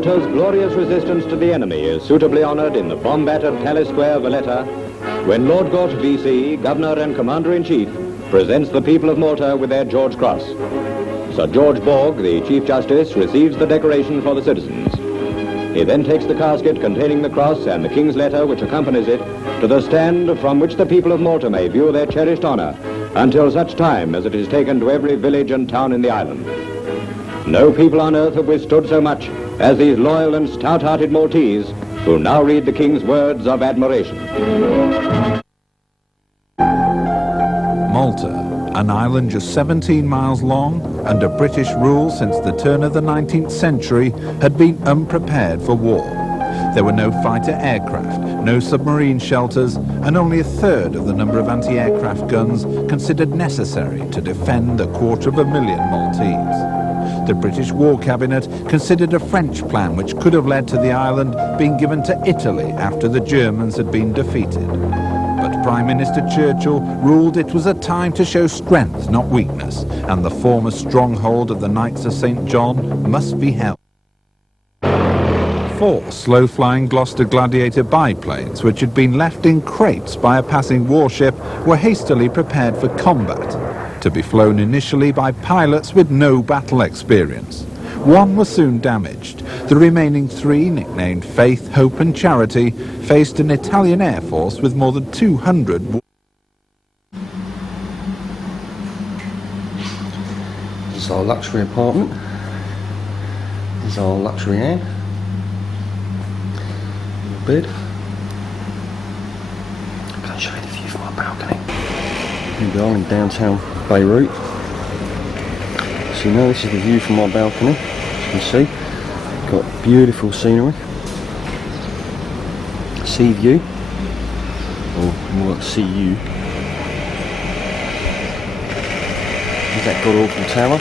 Malta's glorious resistance to the enemy is suitably honoured in the bomb-battered Palace Square, Valletta, when Lord Gort, VC, Governor and Commander-in-Chief, presents the people of Malta with their George Cross. Sir George Borg, the Chief Justice, receives the decoration for the citizens. He then takes the casket containing the cross and the King's letter which accompanies it to the stand from which the people of Malta may view their cherished honour until such time as it is taken to every village and town in the island. No people on earth have withstood so much as these loyal and stout-hearted Maltese who now read the King's words of admiration. Malta, an island just 17 miles long, under British rule since the turn of the 19th century, had been unprepared for war. There were no fighter aircraft, no submarine shelters, and only a third of the number of anti-aircraft guns considered necessary to defend 250,000 Maltese. The British War Cabinet considered a French plan which could have led to the island being given to Italy after the Germans had been defeated. But Prime Minister Churchill ruled it was a time to show strength, not weakness, and the former stronghold of the Knights of St. John must be held. 4 slow-flying Gloucester Gladiator biplanes, which had been left in crates by a passing warship, were hastily prepared for combat, to be flown initially by pilots with no battle experience. 1 was soon damaged. The remaining 3, nicknamed Faith, Hope and Charity, faced an Italian Air Force with more than 200... This is our luxury apartment. This is our luxury inn. Bed. I'm going to show you the view from our balcony. Here we are in downtown Beirut. So now this is the view from our balcony. As you can see, got beautiful scenery, sea view, or more like CU. There's that god-awful tower,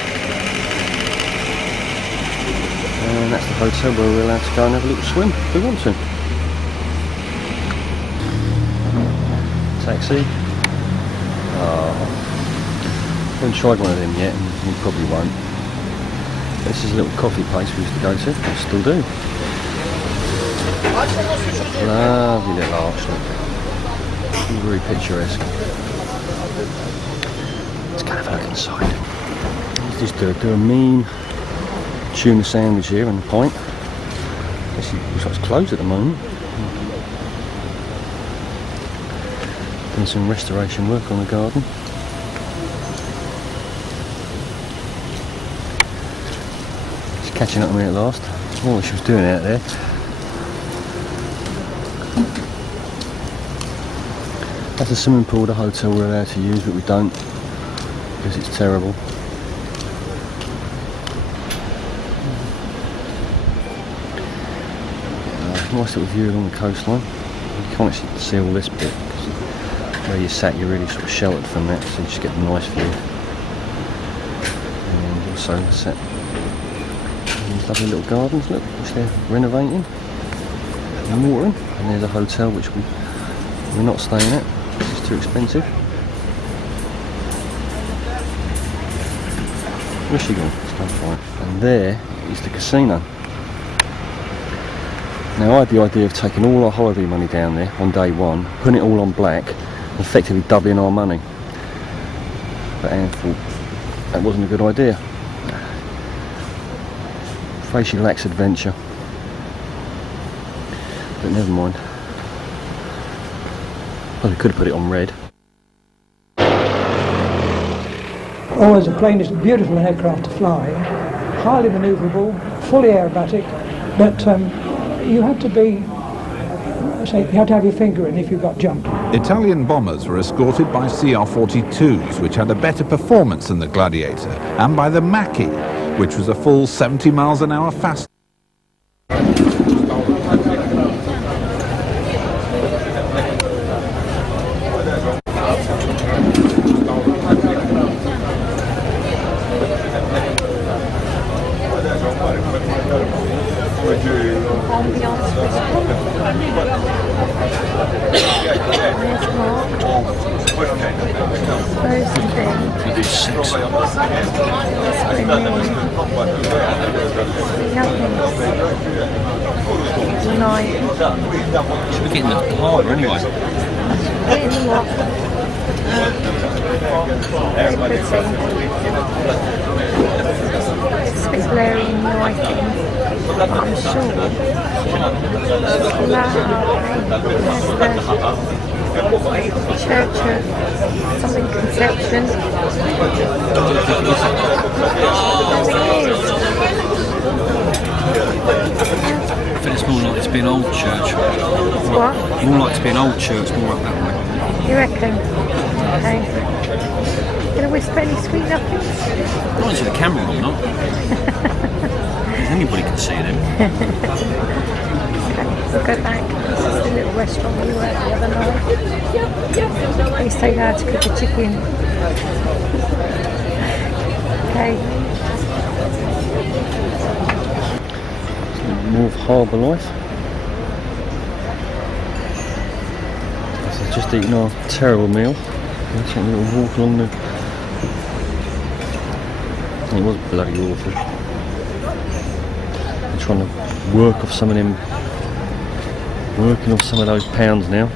and that's the hotel where we're allowed to go and have a little swim if we want to. Taxi. I haven't tried one of them yet, and we probably won't. This is a little coffee place we used to go to, I still do. Lovely little arch, look. Very picturesque. Let's go have a look inside. Let's just do a mean tuna sandwich here and a pint. Guess it looks like it's closed at the moment. Doing some restoration work on the garden. Catching up with me at last. Oh, what she was doing out there. That's the swimming pool the hotel we're allowed to use, but we don't because it's terrible. Nice little view along the coastline. You can't actually see all this bit because where you're sat you're really sort of sheltered from that, so you just get the nice view. And also set these lovely little gardens, look, which they're renovating and watering. And there's a hotel which we're not staying at, it's too expensive. Where's she gone? Let's go and find her. And there is the casino. Now I had the idea of taking all our holiday money down there on day one, putting it all on black, and effectively doubling our money. But Anne thought that wasn't a good idea. Afraid she lacks adventure. But never mind. Well, we could have put it on red. Oh, as a plane, it's a beautiful aircraft to fly, highly manoeuvrable, fully aerobatic, but you have to be say, you have to have your finger in if you've got jump. Italian bombers were escorted by CR-42s, which had a better performance than the Gladiator, and by the Macchi, which was a full 70 miles an hour faster. We're getting the harbour anyway. Getting the what? Very pretty. It's a bit blurry in the lighting, but I'm sure. There's the Church of something Conception. I think it's more like to be an old church. What? More like to be an old church, more up that way. You reckon? Okay. Gonna whisper any sweet nothings? I want to see the camera on, not. Anybody can see them. We'll go back. This is the little restaurant we were at the other night. We stayed there to cook the chicken. Okay. More of harbour life. So just eating our terrible meal. Just a little walk along the. It was bloody awful. I'm trying to work off some of them. Working off some of those pounds now.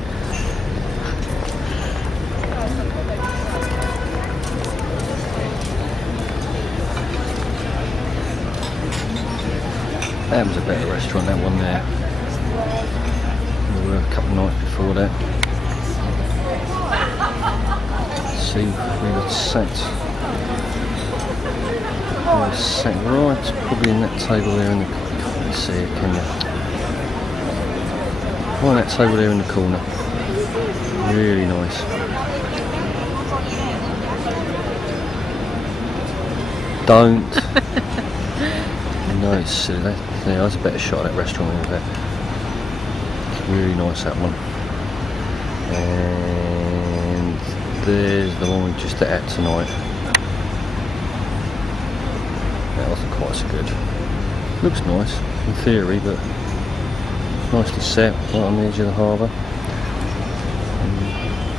That was a better restaurant, that one there. We were a couple of nights before that. Let's see, we were sat. We were sat right, probably in that table there in the. Can't really see it, can you? Right, that table there in the corner. Really nice. Don't. No, it's silly. That's a better shot at that restaurant than that. It's really nice, that one. And there's the one we just ate at tonight. That wasn't quite so good. Looks nice in theory, but nicely set right on the edge of the harbour.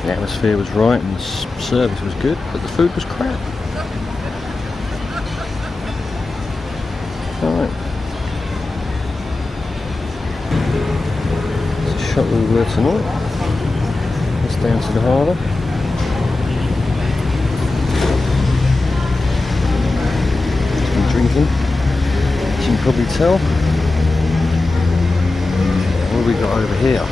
The atmosphere was right and the service was good, but the food was crap. Alright. It's a shop where we were tonight. It's down to the harbour. Just been drinking, as you can probably tell. What have we got over here?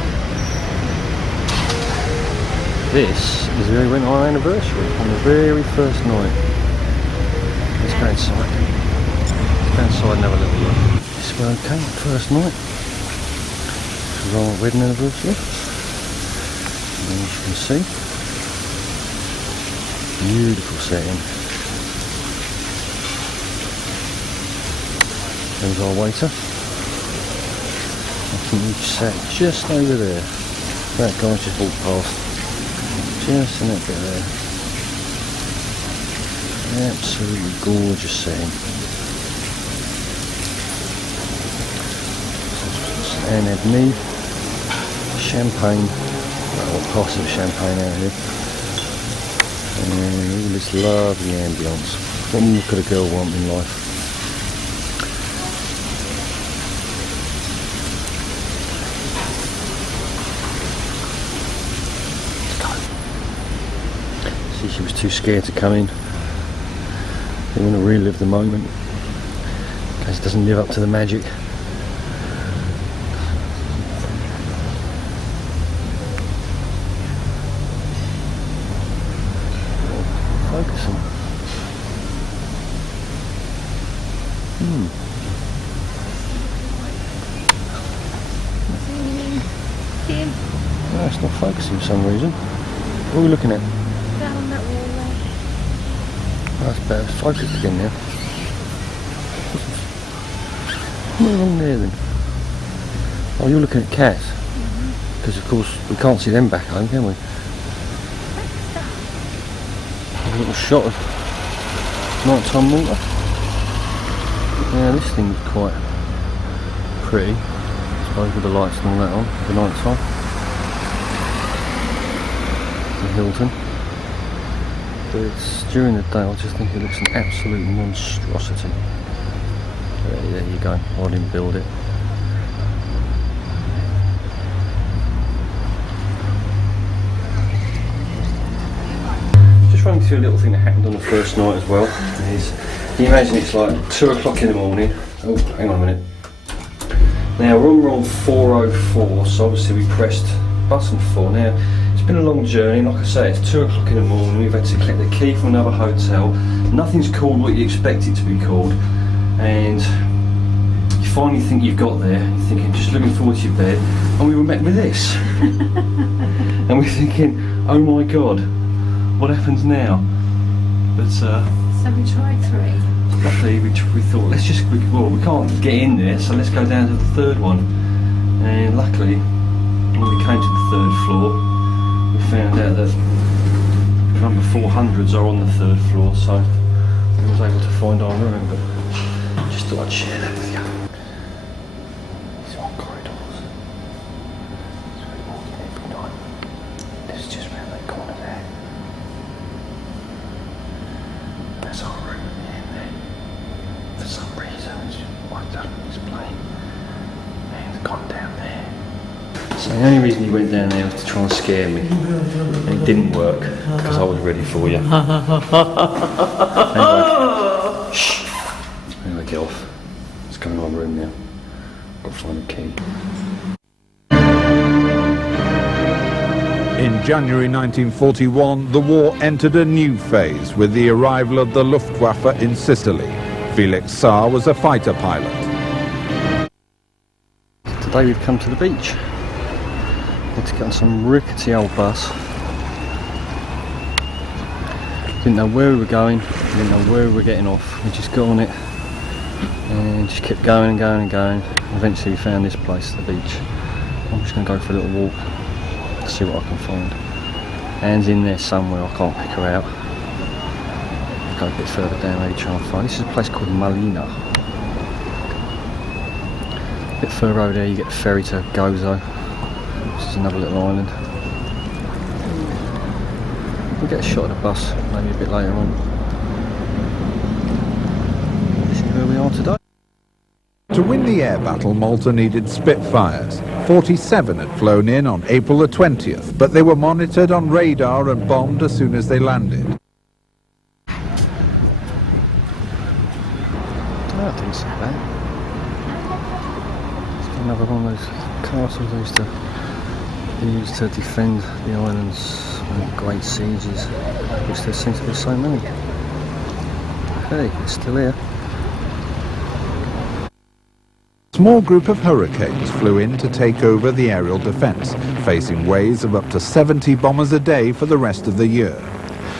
This is where we went on our anniversary, on the very first night. Let's go inside. Let's go inside and have a little look. This is where I came first night. This was our wedding anniversary. And as you can see, beautiful setting. There's our waiter. I think he sat just over there. That guy's just walked past. Just in that bit there. Absolutely gorgeous setting. And had me, champagne, well, parts of champagne out here. And all this lovely ambience. What more could a girl want in life? She was too scared to come in. They want to relive the moment in case it doesn't live up to the magic. Focus on. focusing for some reason. What are we looking at? Down on that wall there. Oh, that's better. It's focused again now. What's wrong there then? Oh, you're looking at cats. Because of course we can't see them back home, can we? A little shot of nighttime Malta. Yeah, this thing's quite pretty. I suppose with the lights and all that on for the night time. The Hilton. But it's during the day I just think it looks an absolute monstrosity. There you go, I didn't build it. Just running through a little thing that happened on the first night as well. Can you imagine it's like 2 o'clock in the morning. Oh, hang on a minute. Now we're on 404, so obviously we pressed button 4. Now it's been a long journey, like I say, it's 2 o'clock in the morning. We've had to collect the key from another hotel. Nothing's called what you expect it to be called, and you finally think you've got there. You're thinking, just looking forward to your bed, and we were met with this. And we're thinking, oh my god, what happens now? But So we tried 3. luckily we thought, we can't get in there, so let's go down to the 3rd one. And luckily, when we came to the 3rd floor, we found out that number 400s are on the 3rd floor, so we was able to find our room. But just thought I'd share that with you. These are corridors. So we walk in every night. This is just round that corner there. That's our room at the end there. For some reason, it's just wiped up on display. And it's gone down there. So the only reason he went down there was to try and scare me. And it didn't work, because I was ready for you. Anyway, shh. Anyway, get off. Let's go in my room now. Got to find a key. In January 1941, the war entered a new phase with the arrival of the Luftwaffe in Sicily. Felix Saar was a fighter pilot. Today we've come to the beach. Had to get on some rickety old bus. Didn't know where we were going, didn't know where we were getting off. We just got on it and just kept going and going and going. Eventually we found this place, the beach. I'm just going to go for a little walk, see what I can find. Anne's in there somewhere, I can't pick her out. Go a bit further down, maybe try and find. This is a place called Malina. A bit further over there you get the ferry to Gozo. This is another little island. We'll get a shot of the bus maybe a bit later on. This is where we are today. To win the air battle, Malta needed Spitfires. 47 had flown in on April the 20th, but they were monitored on radar and bombed as soon as they landed. Oh, I didn't see that. It's another one of those castles they used to defend the islands from great sieges, which there seems to be so many. Hey, it's still here. A small group of Hurricanes flew in to take over the aerial defence, facing waves of up to 70 bombers a day for the rest of the year.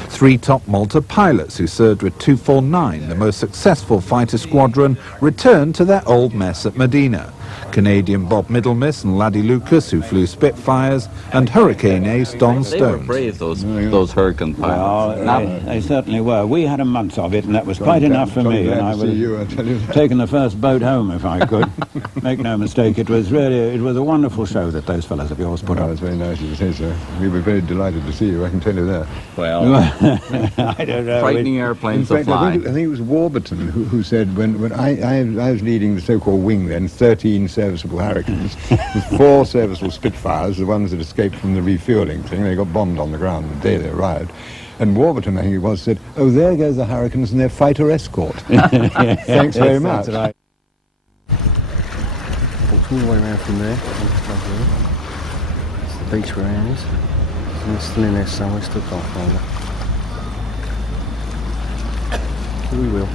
3 top Malta pilots who served with 249, the most successful fighter squadron, returned to their old mess at Medina. Canadian Bob Middlemiss and Laddie Lucas, who flew Spitfires, and Hurricane ace Don They were Stones. brave, those Hurricane pilots. Well, they certainly were. We had a month of it, and that was quite enough for me. And I would have taken the first boat home if I could. Make no mistake, it was a wonderful show that those fellows of yours put Well, on. that's very nice of you to say so. We were very delighted to see you, I can tell you that. Well, I don't know. frightening In airplanes to fact, fly. I think it was Warburton who said when I was leading the so-called wing then, 13 serviceable Hurricanes, with 4 serviceable Spitfires, the ones that escaped from the refuelling thing. They got bombed on the ground the day they arrived. And Warburton, I think it was, said, "Oh, there go the Hurricanes and their fighter escort." Thanks very much. That's right. Walked all the way around from there. It's the beach where Anne is. And it's still in there somewhere, still can't find her. But we will.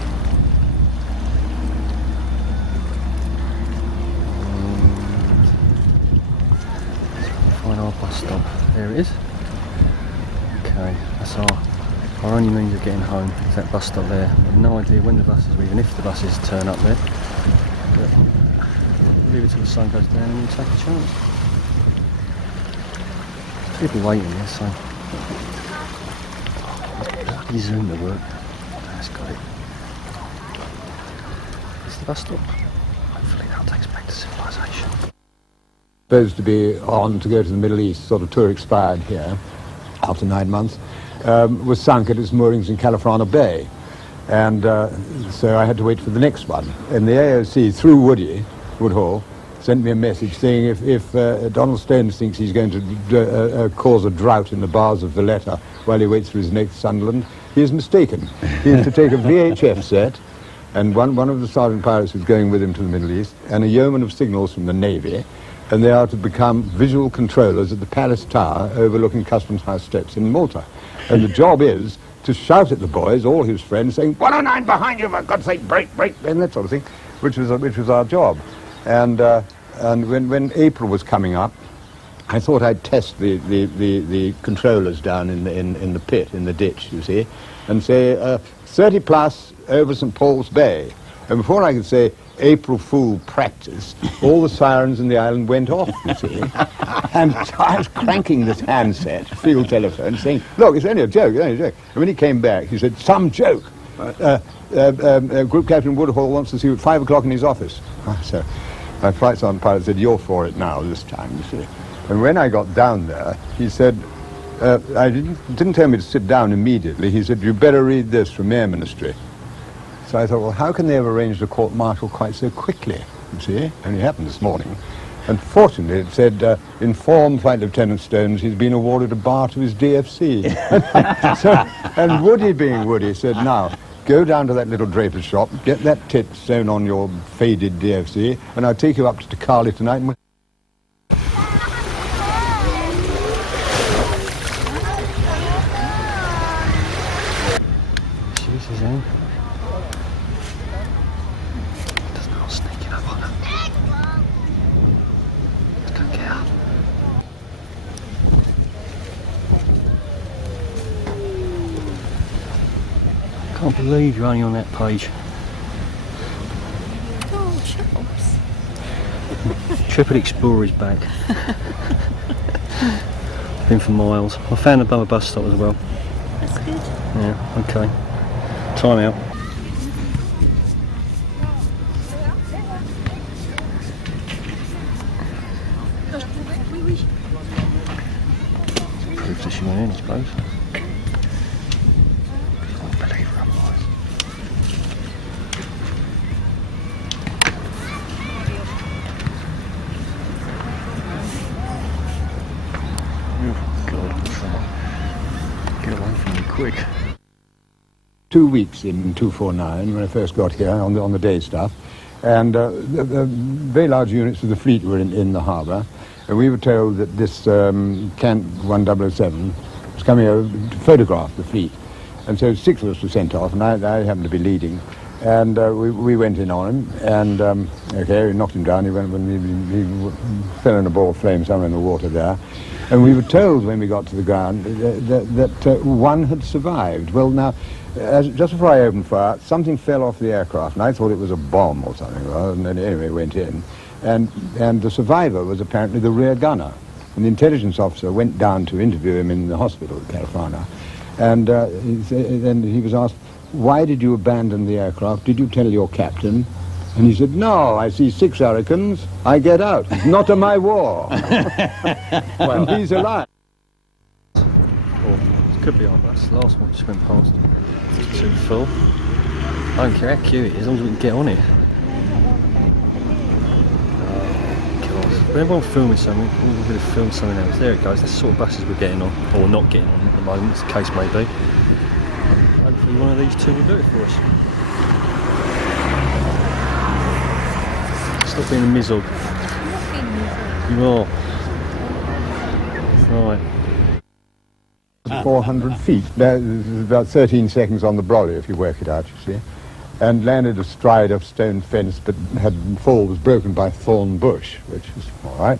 Find our bus stop. There There it is. Okay, that's our only means of getting home, is that bus stop there. I've no idea when the buses or even if the buses turn up there. But leave it till the sun goes down and we'll take a chance. People waiting there, so bloody zoom to work. That's got it. It's the bus stop. Hopefully that'll take us back to civilization. Supposed to be on to go to the Middle East, sort of tour expired here after 9 months, was sunk at its moorings in Califrana Bay. And so I had to wait for the next one. And the AOC, through Woodhall, sent me a message saying if Donald Stones thinks he's going to cause a drought in the bars of Valletta while he waits for his next Sunderland, he is mistaken. He is to take a VHF set, and one of the sergeant pilots who's going with him to the Middle East, and a yeoman of signals from the Navy, and they are to become visual controllers at the Palace Tower overlooking Customs House steps in Malta. And the job is to shout at the boys, all his friends, saying, 109 behind you, for God's sake, break, and that sort of thing, which was our job. And when April was coming up, I thought I'd test the controllers down in the pit, in the ditch, you see, and say, 30 plus over St. Paul's Bay. And before I could say, April Fool practice, all the sirens in the island went off, you see. And so I was cranking this handset, field telephone, saying, look, it's only a joke, it's only a joke. And when he came back, he said, some joke. Group Captain Woodhall wants to see you at 5 o'clock in his office. So my flight sergeant pilot said, you're for it now, this time, you see. And when I got down there, he said, I didn't tell me to sit down immediately. He said, you better read this from Air Ministry. So I thought, well, how can they have arranged a court-martial quite so quickly, you see? Only happened this morning. And fortunately, it said, inform Flight Lieutenant Stones he's been awarded a bar to his DFC. And Woody, being Woody, said, now, go down to that little draper's shop, get that tit sewn on your faded DFC, and I'll take you up to Takali tonight. And Jesus, eh? Doesn't know sneaking up on her. Let's go get her. Can't believe you're only on that page. Oh, Charles. Intrepid Explorer is back. Been for miles. I found another bus stop as well. That's good. Yeah, okay. Time out. Proof that she went in, I suppose. I won't believe her otherwise. Oh, God. Get away from me quick. 2 weeks in 249 when I first got here on the day stuff, and the very large units of the fleet were in the harbour, and we were told that this Camp 1007 was coming over to photograph the fleet, and so 6 of us were sent off, and I happened to be leading, and we went in on him, and okay, we knocked him down. He fell in a ball of flame somewhere in the water there. And we were told when we got to the ground that one had survived. Well, now, just before I opened fire, something fell off the aircraft, and I thought it was a bomb or something, and then anyway went in. And the survivor was apparently the rear gunner. And the intelligence officer went down to interview him in the hospital at Califrana. And then he was asked, why did you abandon the aircraft? Did you tell your captain? And he said, no, I see 6 Hurricanes, I get out. It's not a my war. Well, and he's alive. Oh, this could be our bus. The last one just went past. It's too full. I don't care how cute it is, as long as we can get on it. God. Whenever I'm filming something, we're going to film something else. There it goes. That's the sort of buses we're getting on, or not getting on at the moment, as the case may be. Hopefully one of these two will do it for us. Stop being a mizzle. You are. Right. 400 feet. There's about 13 seconds on the brolly, if you work it out, you see. And landed astride of stone fence, but was broken by thorn bush, which was all right.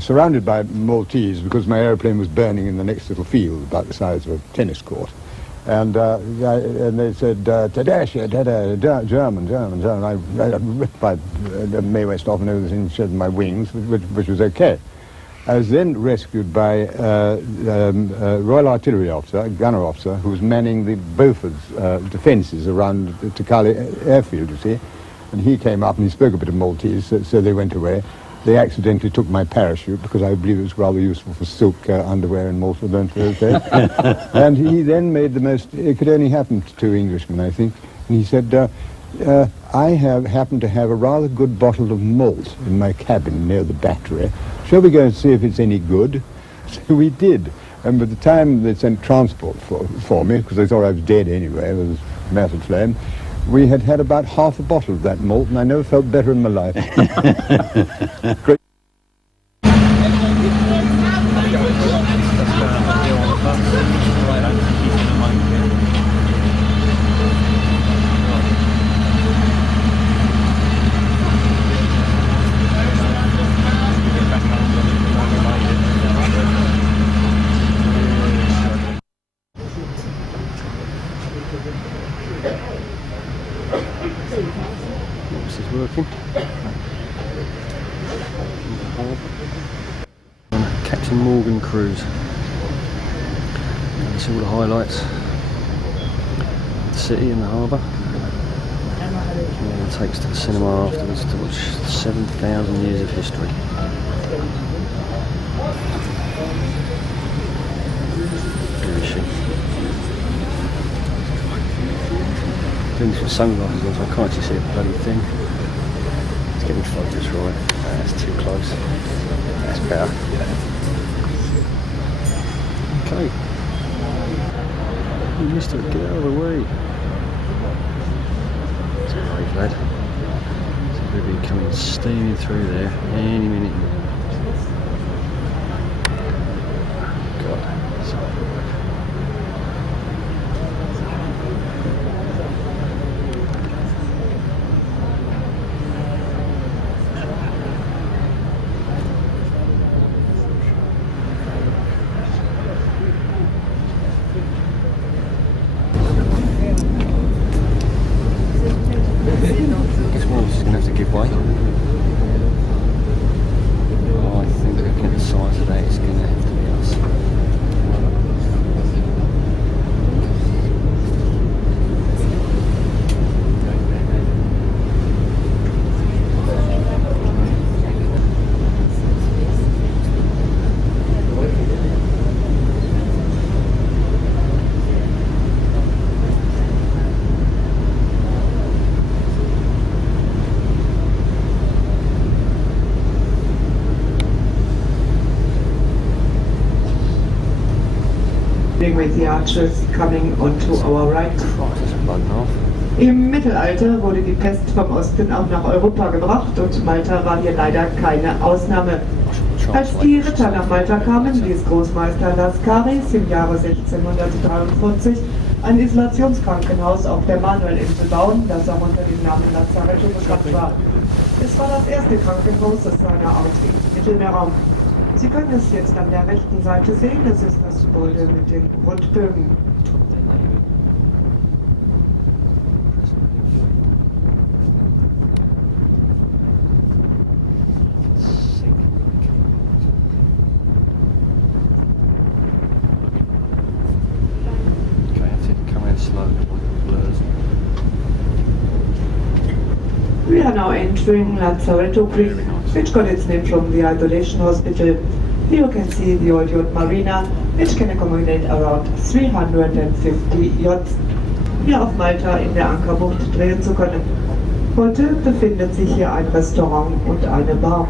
surrounded by Maltese because my aeroplane was burning in the next little field about the size of a tennis court. And they said, Tedeschi, German. I ripped my Mae West off and everything, shed my wings, which was okay. I was then rescued by a Royal Artillery officer, a gunner officer, who was manning the Beaufort's defences around the Tikali airfield, you see. And he came up and he spoke a bit of Maltese, so they went away. They accidentally took my parachute because I believe it was rather useful for silk underwear in Malta, don't you say? And he then made the most, it could only happen to two Englishmen, I think. And he said, I happen to have a rather good bottle of malt in my cabin near the battery. Shall we go and see if it's any good? So we did. And by the time they sent transport for me, because they thought I was dead anyway, it was massive flame, we had had about half a bottle of that malt, and I never felt better in my life. Great. This is working. Captain Morgan cruise. You see all the highlights. The city and the harbour. And it takes to the cinema afterwards to watch 7,000 years of history. Where is she? Doing this with sunglasses on, so I can't actually see a bloody thing. Let's get the focus right. That's too close. That's better. Okay. You missed it. Get out of the way. It's a brave lad. So we'll be coming steaming through there any minute. God. With the archers coming onto our right. Im Mittelalter wurde die Pest vom Osten auch nach Europa gebracht und Malta war hier leider keine Ausnahme. Als die Ritter nach Malta kamen, ließ Großmeister Lascaris im Jahre 1643 ein Isolationskrankenhaus auf der Manuelinsel bauen, das auch unter dem Namen Lazaretto bekannt war. Es war das erste Krankenhaus seiner Art im Mittelmeerraum. Sie können es jetzt an der rechten Seite sehen, das ist das Gebäude mit den Rundbögen. We are now entering Lazaretto Creek, which got its name from the Isolation Hospital. Here you can see the old yacht marina, which can accommodate around 350 yachts, hier auf Malta in der Ankerbucht drehen zu können. Heute befindet sich hier ein Restaurant und eine Bar.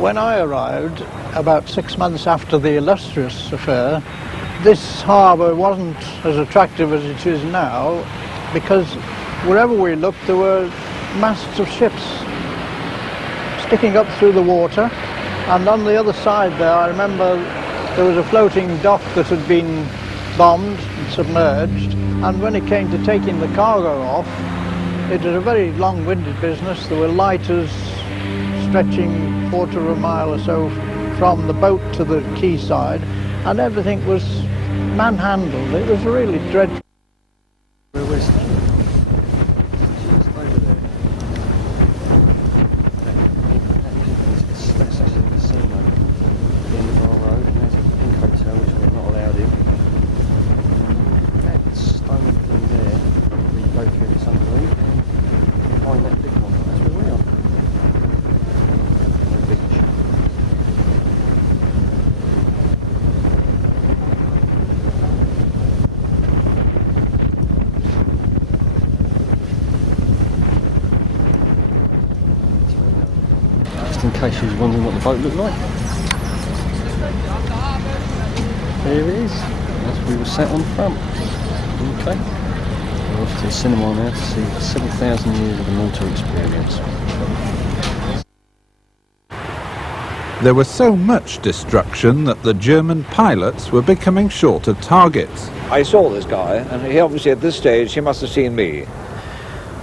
When I arrived, about 6 months after the illustrious affair, this harbour wasn't as attractive as it is now, because wherever we looked there were masts of ships sticking up through the water, and on the other side there I remember there was a floating dock that had been bombed and submerged, and when it came to taking the cargo off, it was a very long-winded business. There were lighters stretching quarter of a mile or so from the boat to the quayside, and everything was manhandled. It was really dreadful. In case you was wondering what the boat looked like. There it is, as we were sat on front. Okay, we're off to the cinema now to see 7,000 years of the Malta experience. There was so much destruction that the German pilots were becoming short of targets. I saw this guy, and he obviously at this stage he must have seen me.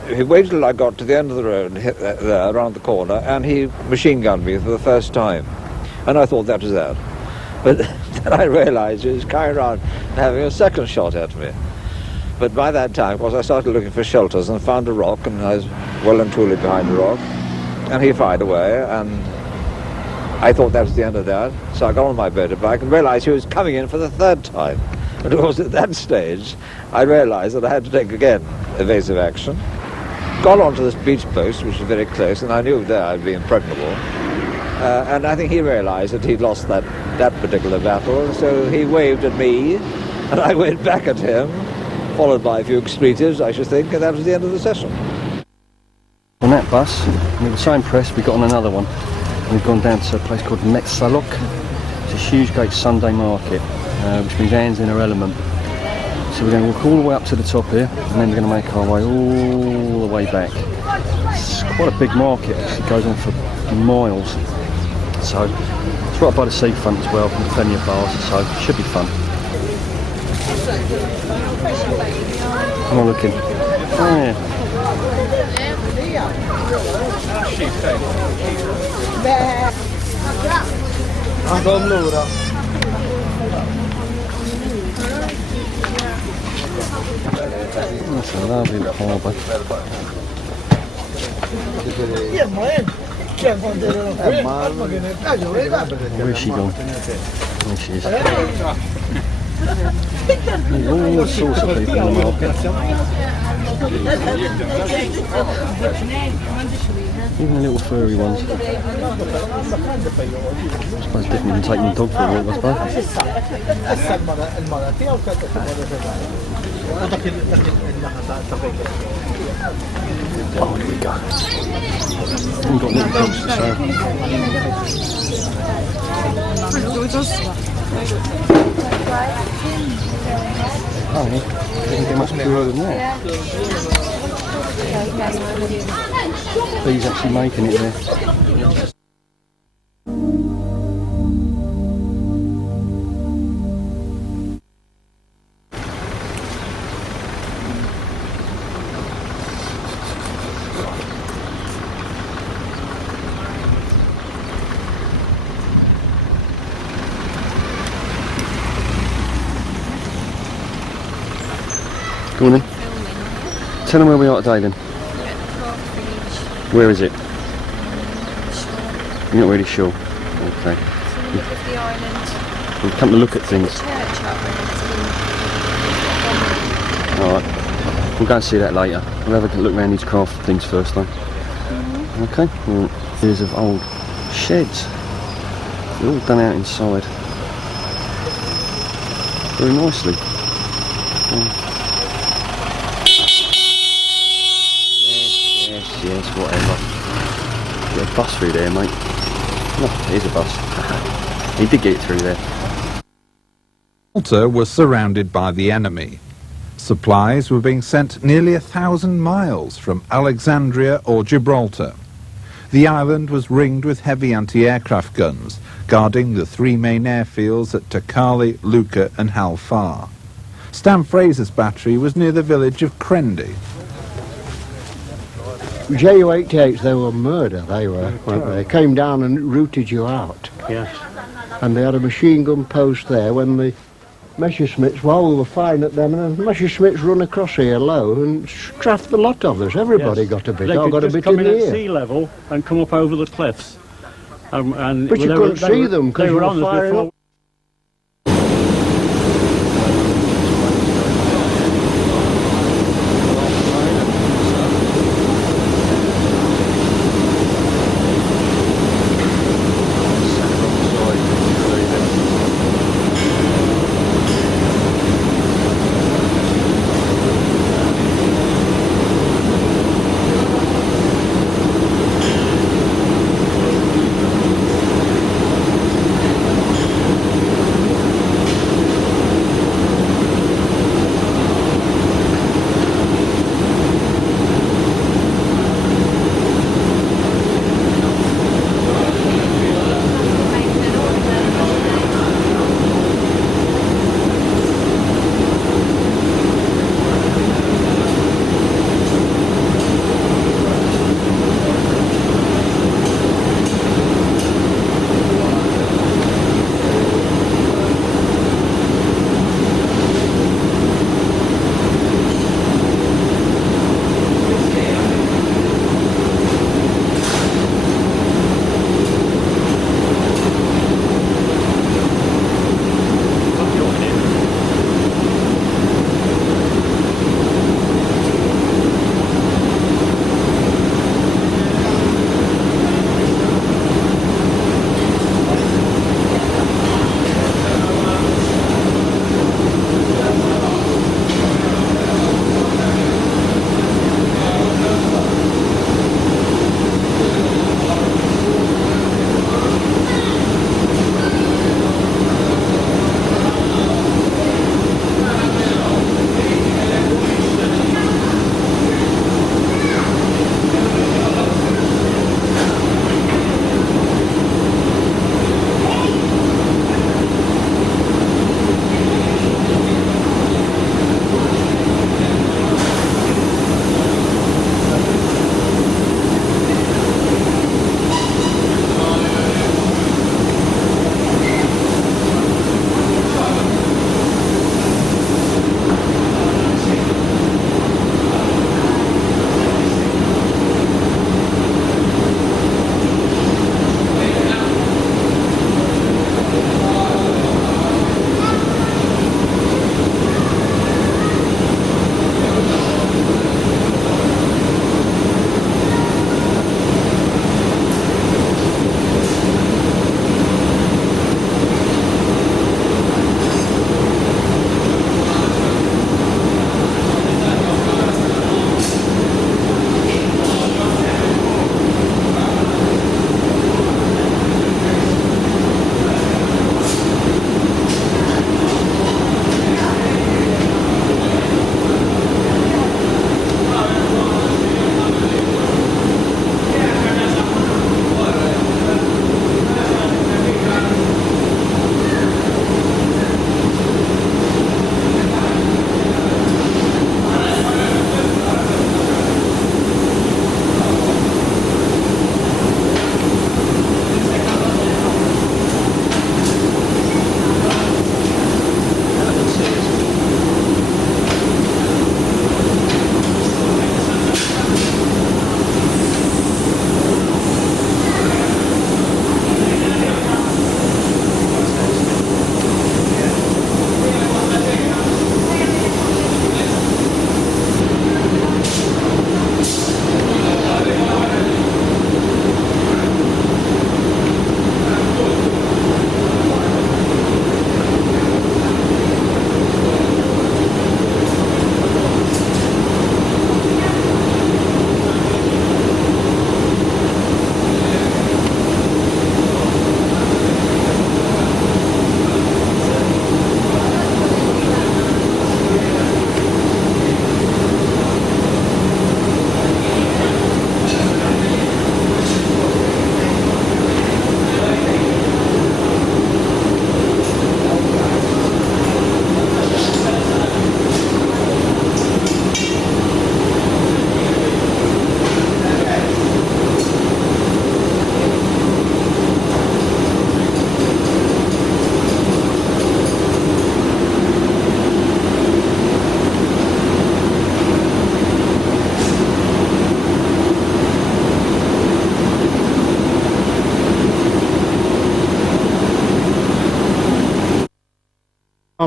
He waited till I got to the end of the road, there, around the corner, and he machine gunned me for the first time. And I thought that was that. But then I realised he was coming around and having a second shot at me. But by that time, of course, I started looking for shelters and found a rock, and I was well and truly behind the rock. And he fired away, and I thought that was the end of that. So I got on my motorbike and realised he was coming in for the third time. And of course, at that stage, I realised that I had to take, again, evasive action. Got onto this beach post, which was very close, and I knew there I'd be impregnable. And I think he realised that he'd lost that particular battle, so he waved at me, and I waved back at him, followed by a few expletives, I should think, and that was the end of the session. On that bus, we were so impressed, we got on another one. We've gone down to a place called Metsalok. It's a huge great Sunday market, which means Anne's in her element. So we're going to walk all the way up to the top here, and then we're going to make our way all the way back. It's quite a big market, it goes on for miles. So it's right by the seafront as well, there's plenty of bars, so it should be fun. Am I looking? Oh yeah. That's a lovely little harbour. Where's she gone? There she is. There's all sorts of people in the market. Even the little furry ones. I suppose different than taking the dog for a walk, I oh, here we go. We've got little dogs to sell. Oh, yeah. Didn't get much purer than that. Bees actually making it there. Go on then. Tell them where we are today then. Where is it? You're not really sure. Okay. We've come to look at things. Alright. We'll go and see that later. We'll have a look around these craft things first though. Okay. Well, here's of old sheds. They're all done out inside. Very nicely. Yes, whatever. Get a bus through there, mate. Oh, here's a bus. He did get it through there. Malta was surrounded by the enemy. Supplies were being sent nearly 1,000 miles from Alexandria or Gibraltar. The island was ringed with heavy anti-aircraft guns, guarding the three main airfields at Takali, Lucca and Halfar. Stan Fraser's battery was near the village of Crendy. Ju-88s, they were murder, they were, weren't they? They came down and rooted you out. Yes. And they had a machine gun post there when the Messerschmitts, while we were firing at them, and the Messerschmitts run across here low and straffed the lot of us. Everybody got a bit. They I could got a just bit come in in the at ear. sea level and come up over the cliffs. And But you couldn't see them because they you were were on us firing before. up.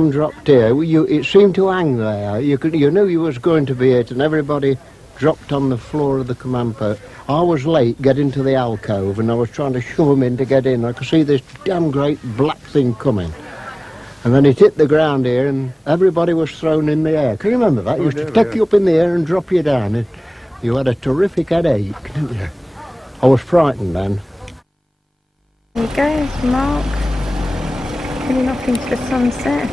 bomb dropped here, it seemed to hang there. You knew you was going to be hit, and everybody dropped on the floor of the command post. I was late getting to the alcove, and I was trying to shove them in to get in. I could see this damn great black thing coming. And then it hit the ground here, and everybody was thrown in the air. Can you remember that? It used to take you up in the air and drop you down. And you had a terrific headache, didn't you? I was frightened then. There you go, Mark. Heading off into the sunset.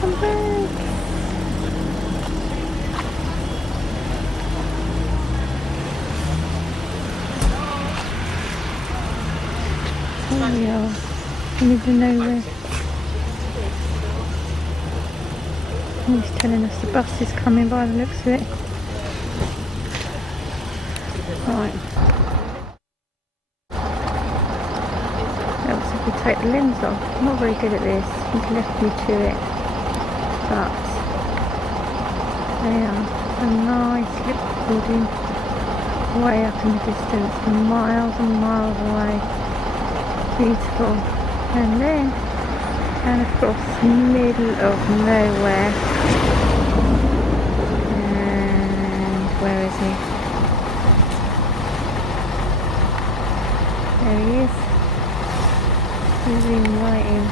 Some birds. There we are. In the middle of nowhere. He's telling us the bus is coming by the looks of it. Right. Helps if we take the limbs off. I'm not very good at this. He's left me to it. But they are a nice little building way up in the distance, miles and miles away. Beautiful. And then and across the middle of nowhere. And where is he? There he is. He's in right in.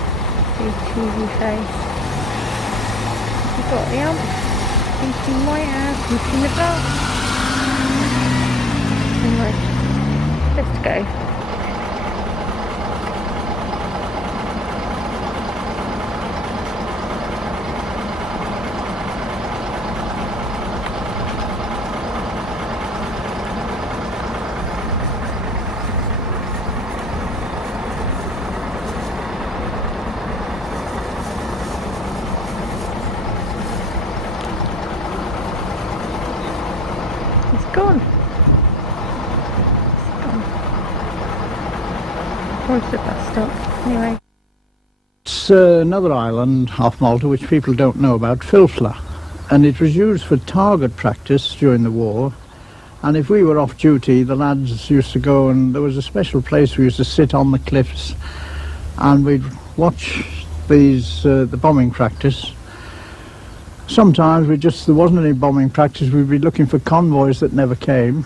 His cheesy face. He got the ump. Think he might have. He's in the dark. Anyway, let's go. It's gone. Where's the bus stop? Anyway. It's another island off Malta which people don't know about, Filfla. And it was used for target practice during the war. And if we were off duty, the lads used to go, and there was a special place we used to sit on the cliffs and we'd watch these the bombing practice. Sometimes there wasn't any bombing practice, we'd be looking for convoys that never came.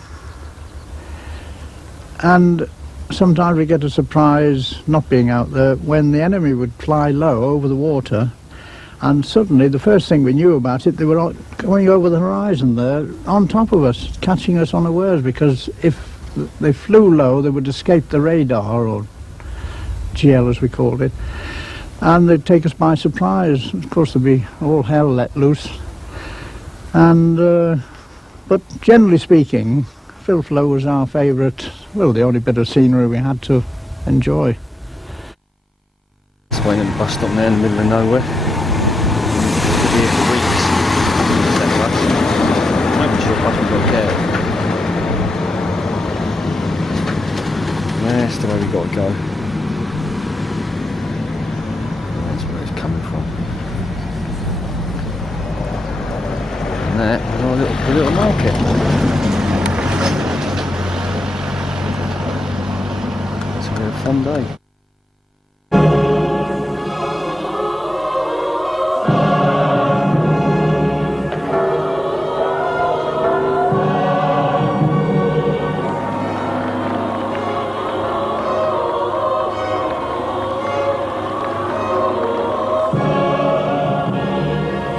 And sometimes we get a surprise, not being out there, when the enemy would fly low over the water, and suddenly the first thing we knew about it, they were going over the horizon there, on top of us, catching us unawares, because if they flew low, they would escape the radar, or GL as we called it, and they'd take us by surprise. Of course there'd be all hell let loose. And but generally speaking, Filfla was our favourite, well, the only bit of scenery we had to enjoy. It's waiting at the bus stop there in the middle of nowhere. Could be here for weeks. Making sure I haven't got care. That's the way we've got to go. That's where it's coming from. And that was our little market. It's a real fun day.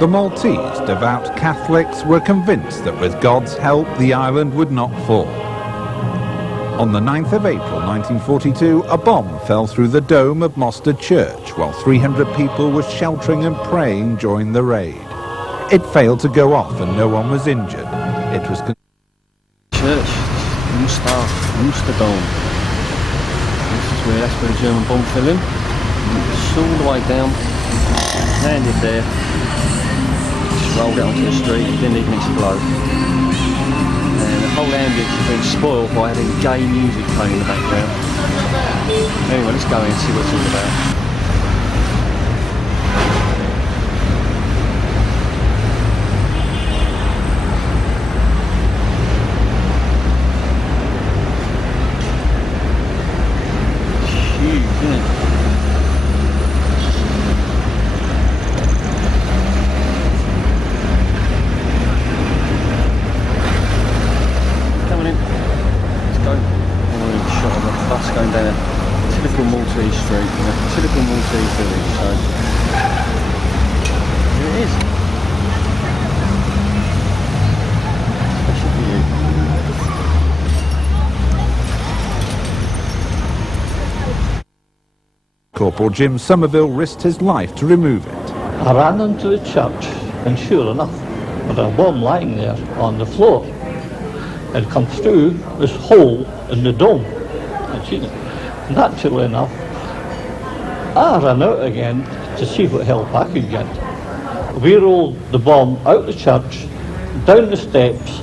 The Maltese devout Catholics were convinced that with God's help the island would not fall. On the 9th of April 1942, a bomb fell through the dome of Mostert Church while 300 people were sheltering and praying during the raid. It failed to go off and no one was injured. It was Church, Mostert Dome. That's where the German bomb fell in. It's all the way down, landed there. Rolled out onto the street, it didn't even explode. And the whole ambience has been spoiled by having gay music playing in the background. Anyway, let's go in and see what it's all about. Corporal Jim Somerville risked his life to remove it. I ran into the church, and sure enough, there was a bomb lying there on the floor. It come through this hole in the dome. I'd seen it. Naturally enough, I ran out again to see what help I could get. We rolled the bomb out the church, down the steps,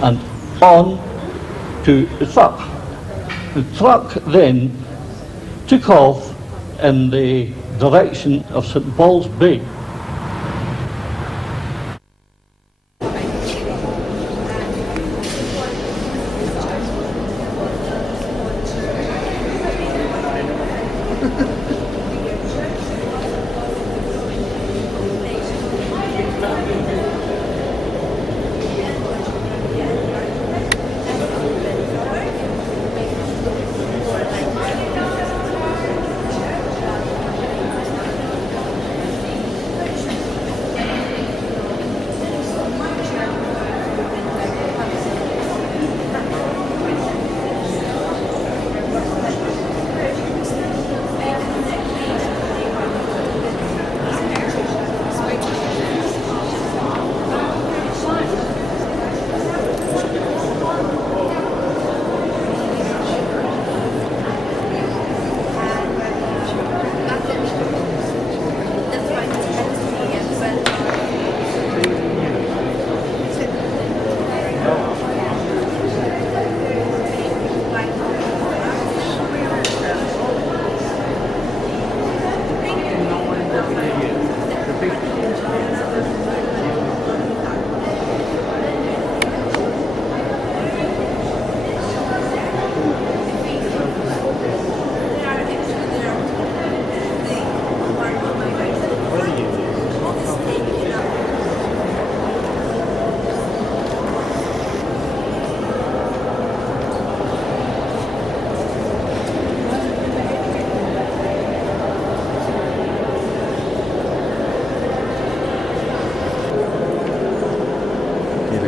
and on to the truck. The truck then took off in the direction of St Paul's Bay.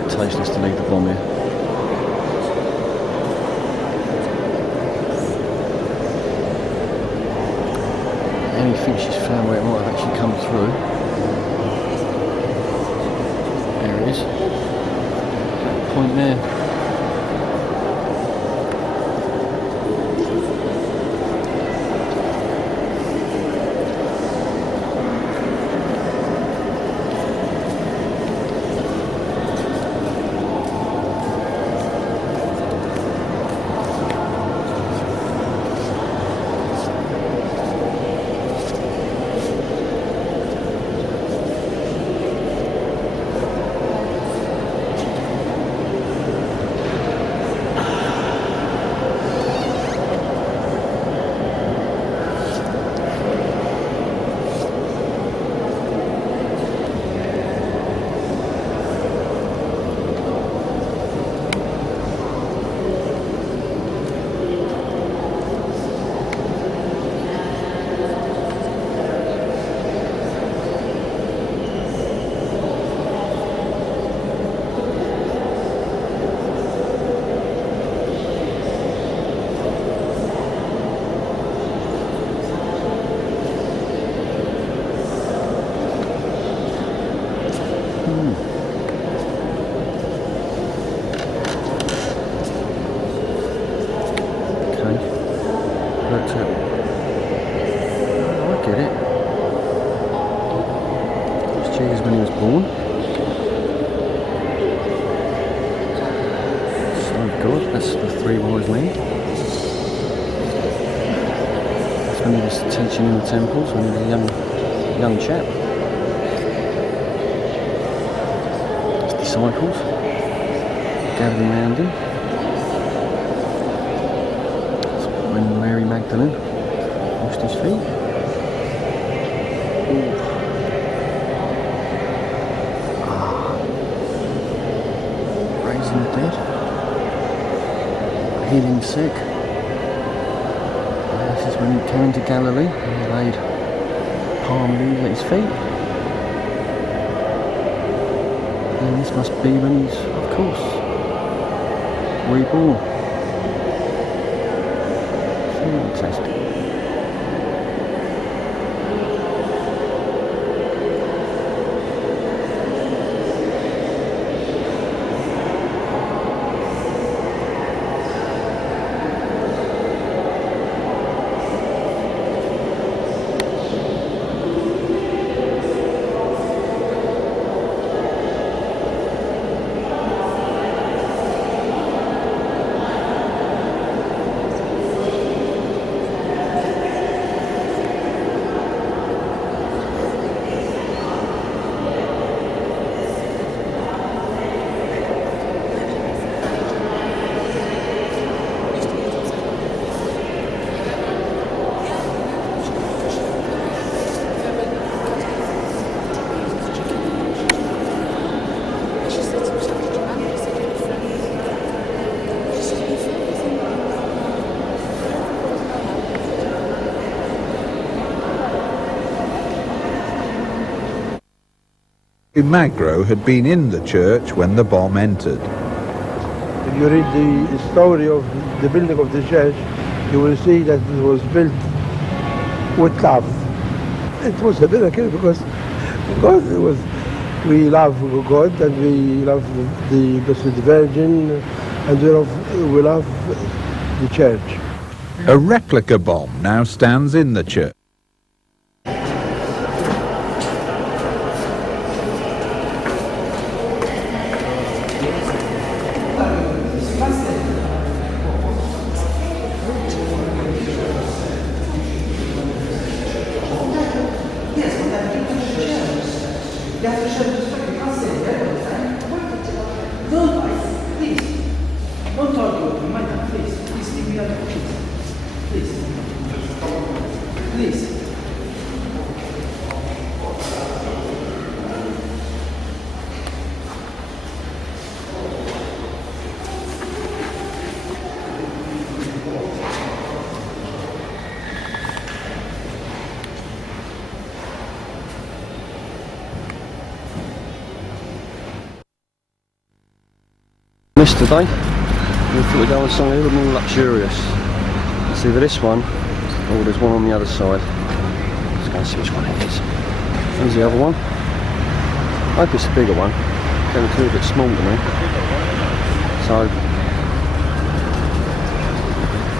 Tasteless to leave the bomb here. Anything she's found where it might have actually come through. There it is. That point there. When he was born. So good, that's the Three Wise Men. That's when he was teaching in the temples when he was a young chap. His disciples gathering around him. That's when Mary Magdalene washed his feet. Raising the dead, healing the sick. This is when he came to Galilee and he laid palm leaves at his feet. And this must be when he's, of course, reborn. Fantastic. Magro had been in the church when the bomb entered. If you read the story of the building of the church, you will see that it was built with love. It was a miracle because we love God and we love the Blessed Virgin and we love the church. A replica bomb now stands in the church. Missed today. We thought we'd go on something a little more luxurious. It's either this one or there's one on the other side. Let's go and see which one it is. There's the other one. I hope it's a bigger one. It looks a little bit small to me. So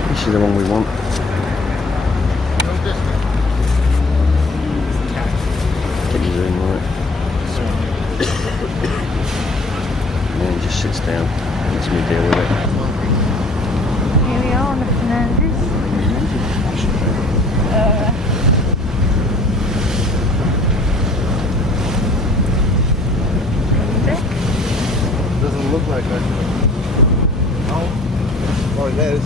this is the one we want. Get the zoom right. And then he just sits down. Lets me deal with it. Here we are on the Fernandez. Doesn't look like that. No? Or it is.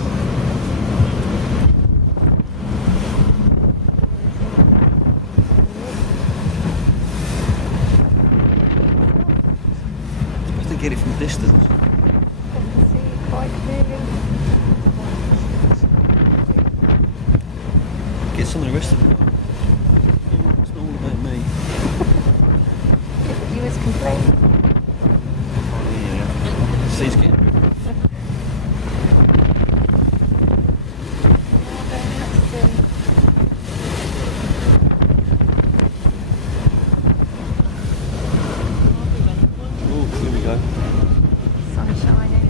I think get it from distance. Quite clearly. Get some of the rest of it. It's not all about me. You was complaining. Yeah. Sea's getting. Oh, here we go. Sun shining.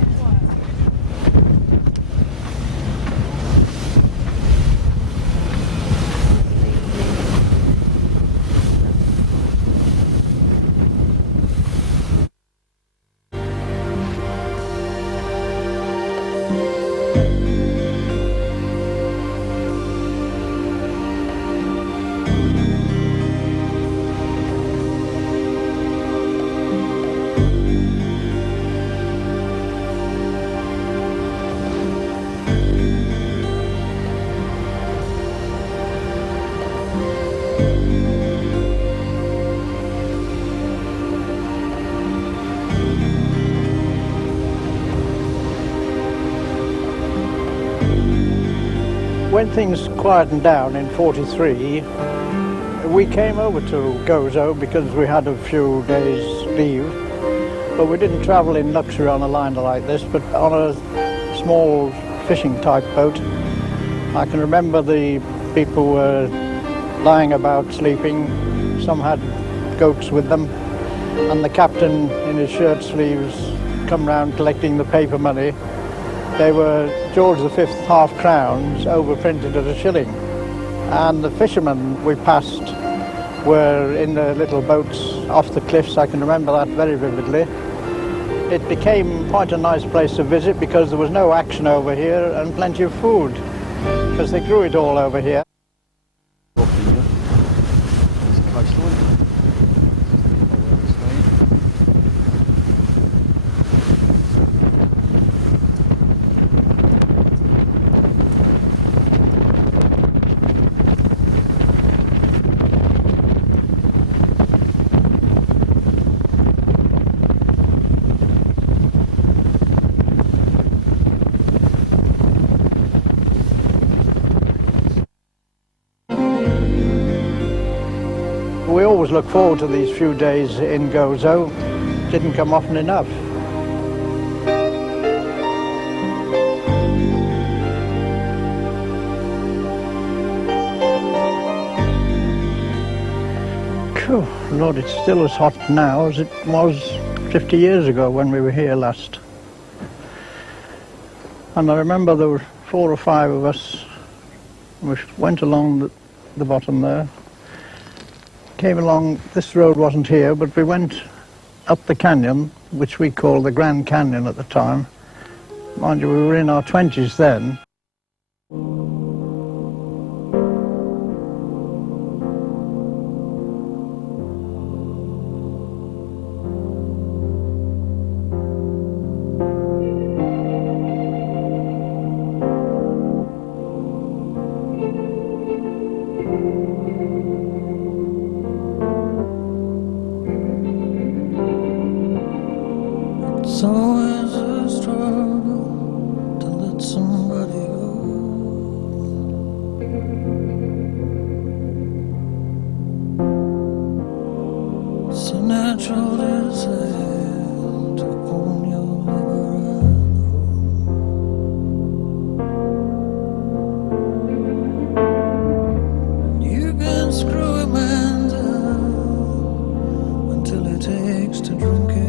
When things quietened down in '43, we came over to Gozo because we had a few days leave, but we didn't travel in luxury on a liner like this, but on a small fishing type boat. I can remember the people were lying about sleeping, some had goats with them, and the captain in his shirt sleeves come round collecting the paper money. They were George V half crowns overprinted at a shilling. And the fishermen we passed were in the little boats off the cliffs. I can remember that very vividly. It became quite a nice place to visit because there was no action over here and plenty of food, because they grew it all over here. We always look forward to these few days in Gozo. Didn't come often enough. Phew, Lord, it's still as hot now as it was 50 years ago when we were here last. And I remember there were 4 or 5 of us. We went along the bottom there. Came along, this road wasn't here, but we went up the canyon, which we called the Grand Canyon at the time. Mind you, we were in our 20s then. It's always a struggle to let somebody go. It's a natural desire to own your liver and you can screw a man down until it takes to drink it.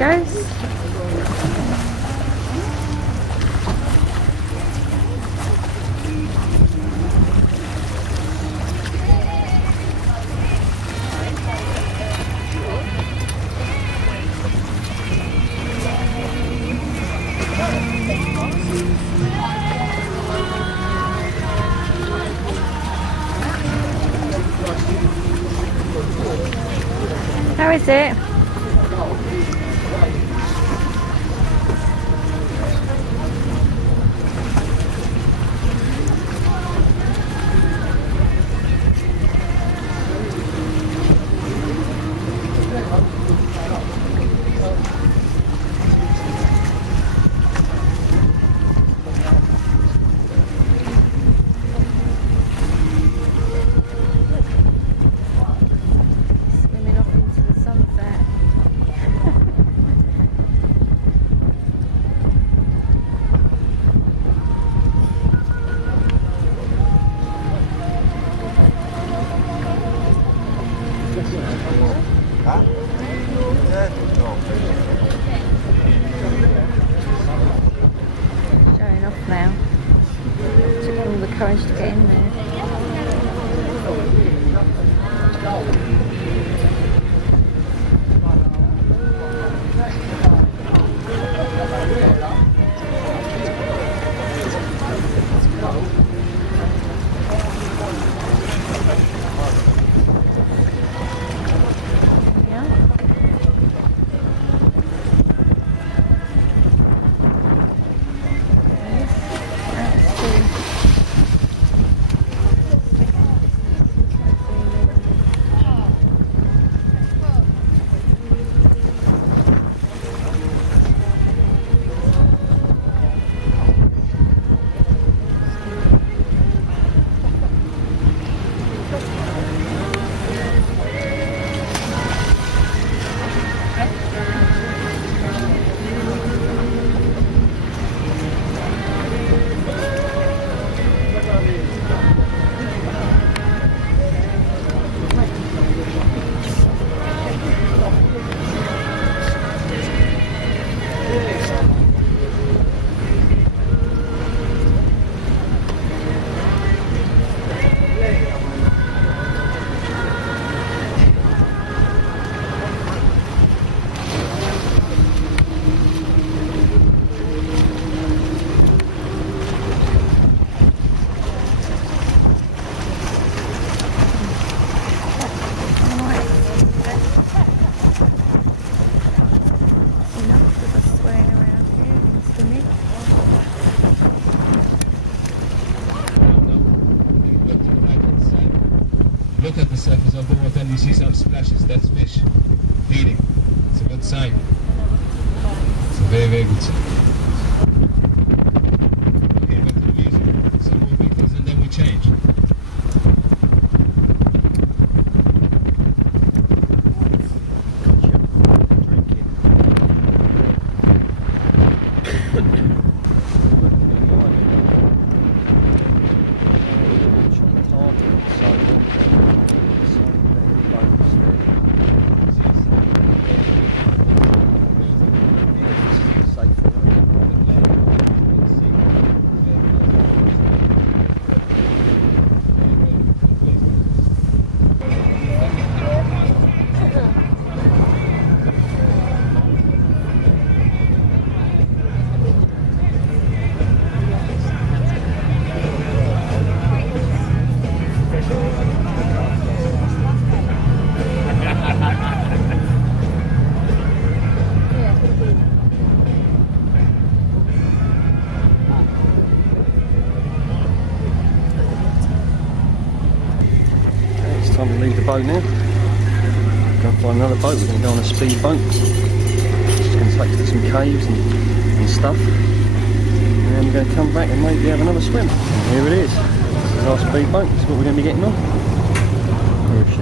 goes. How is it? Swimming off into the sunset. Showing off now. Took all the courage to get in there. Look at the surface of the water and you see some splashes. That's fish feeding. It's a good sign. It's a very, very good sign. Okay, back to the music. Some more vehicles and then we change. Time to leave the boat now. Go and find another boat. We're going to go on a speed boat. Just going to take us to some caves and stuff. And then we're going to come back and maybe have another swim. And here it is. This is our speed boat. This is what we're going to be getting on. Where is she?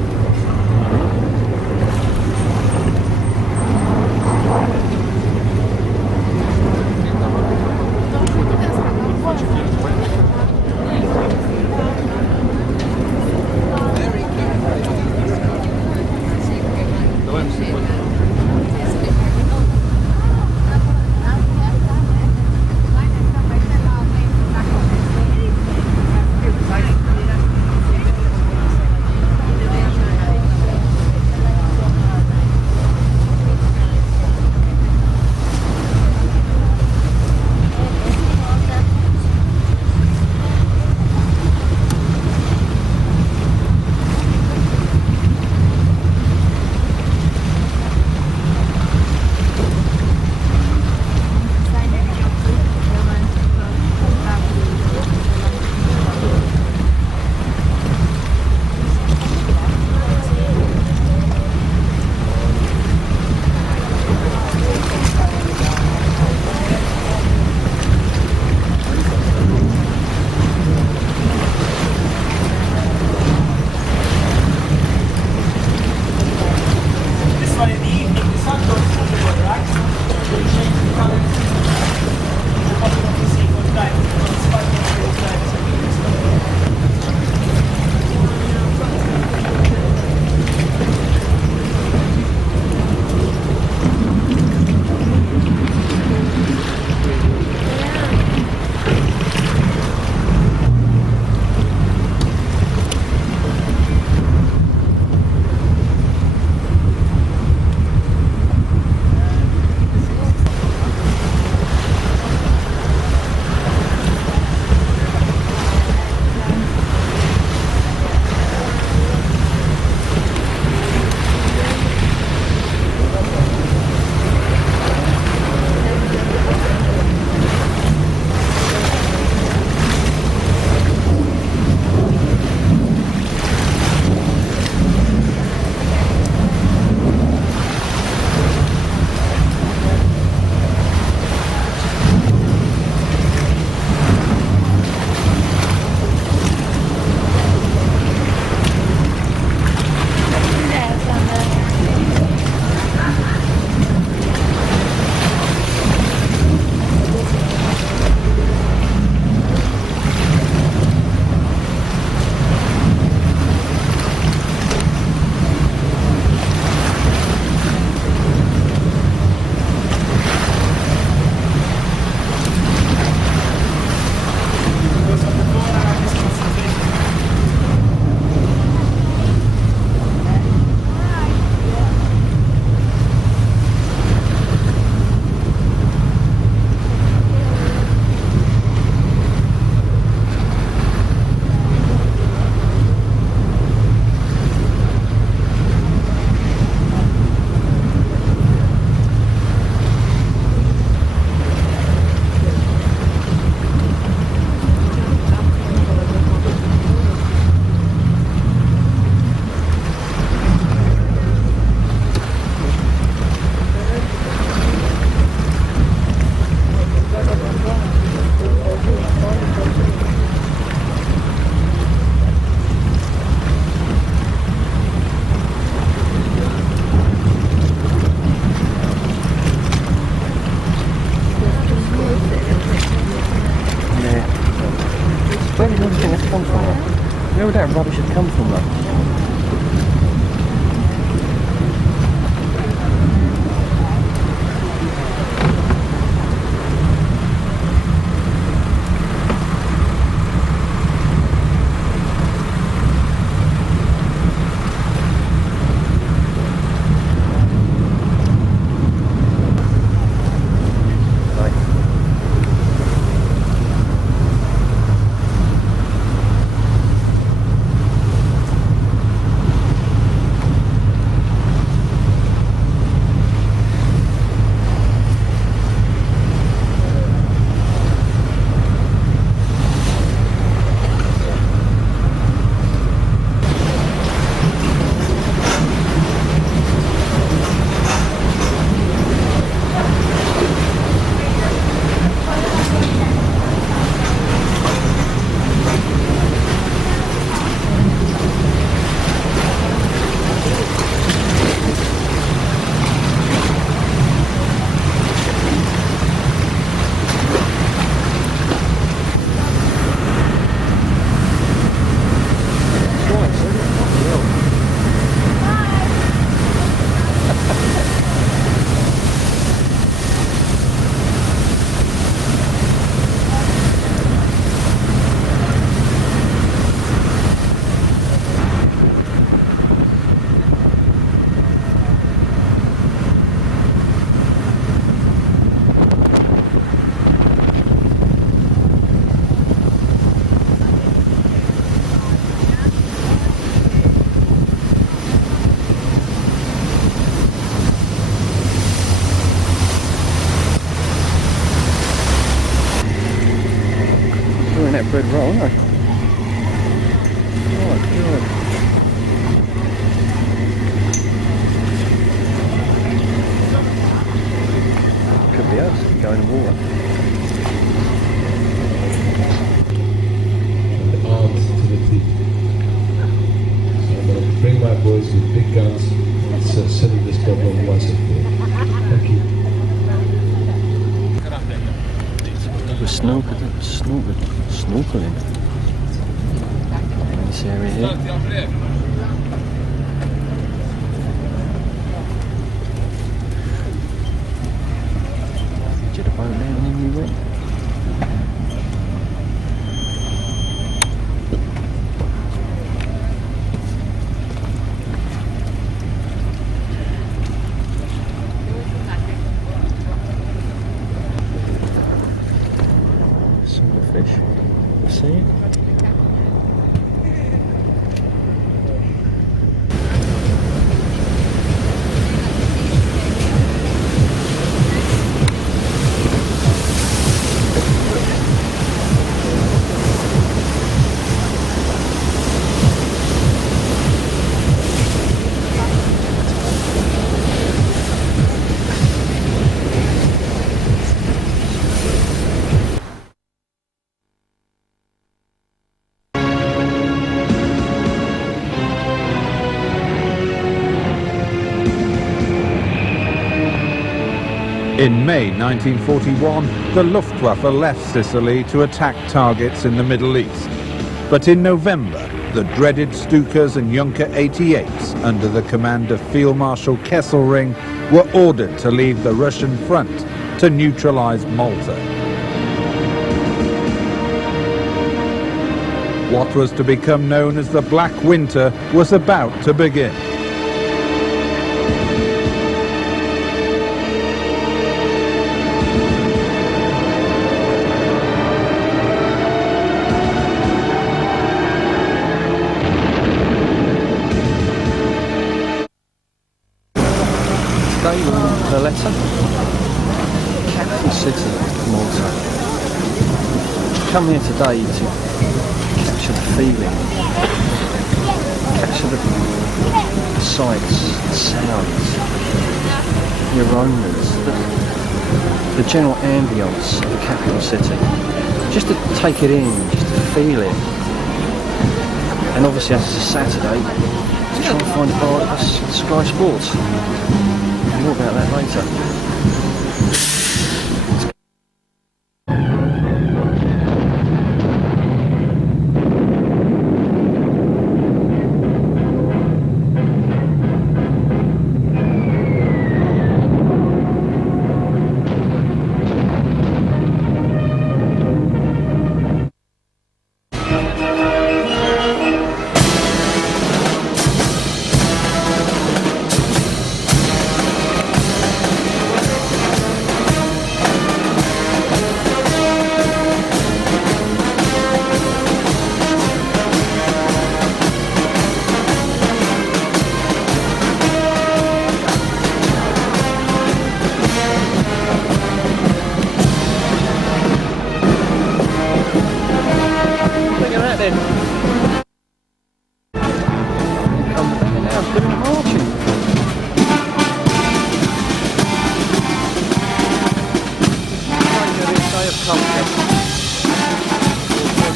rubbish had come from though. That bread roll, aren't I? Oh, God. Could be us going to water. And armed to the teeth. So I'm going to bring my boys with big guns and settle this problem once and for all. Thank you. We're snorkeling in this area here. Did a boat there and then we went. Silverfish. See it? In May 1941, the Luftwaffe left Sicily to attack targets in the Middle East. But in November, the dreaded Stukas and Junker 88s, under the command of Field Marshal Kesselring, were ordered to leave the Russian front to neutralize Malta. What was to become known as the Black Winter was about to begin. Today we're in Valletta, capital city of Malta. Come here today to capture the feeling, capture the sights, the sounds, the aromas, the general ambience of the capital city. Just to take it in, just to feel it. And obviously as it's a Saturday, to try and find a bar at Sky Sports. More about that later.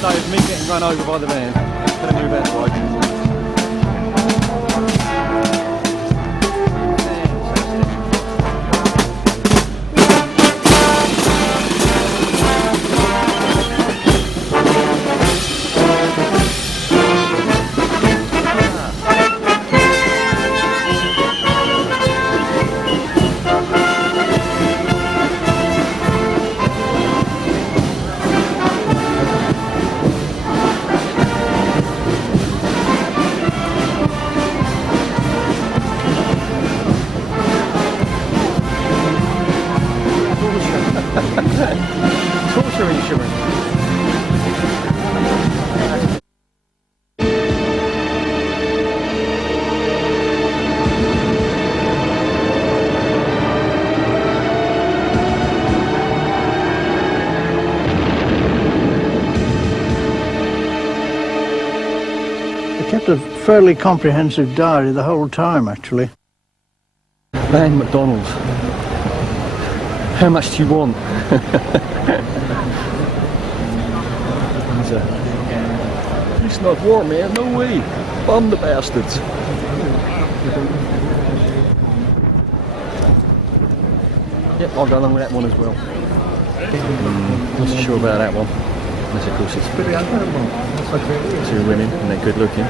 No, it's me getting run over by the van. Better move out of the way. Torture insurance. I kept a fairly comprehensive diary the whole time, actually. Man, McDonald's. How much do you want? It's not war, man. No way. Bomb the bastards. Yep, I'll go along with that one as well. Not so sure about that one. Unless, of course, it's two women and they're good looking.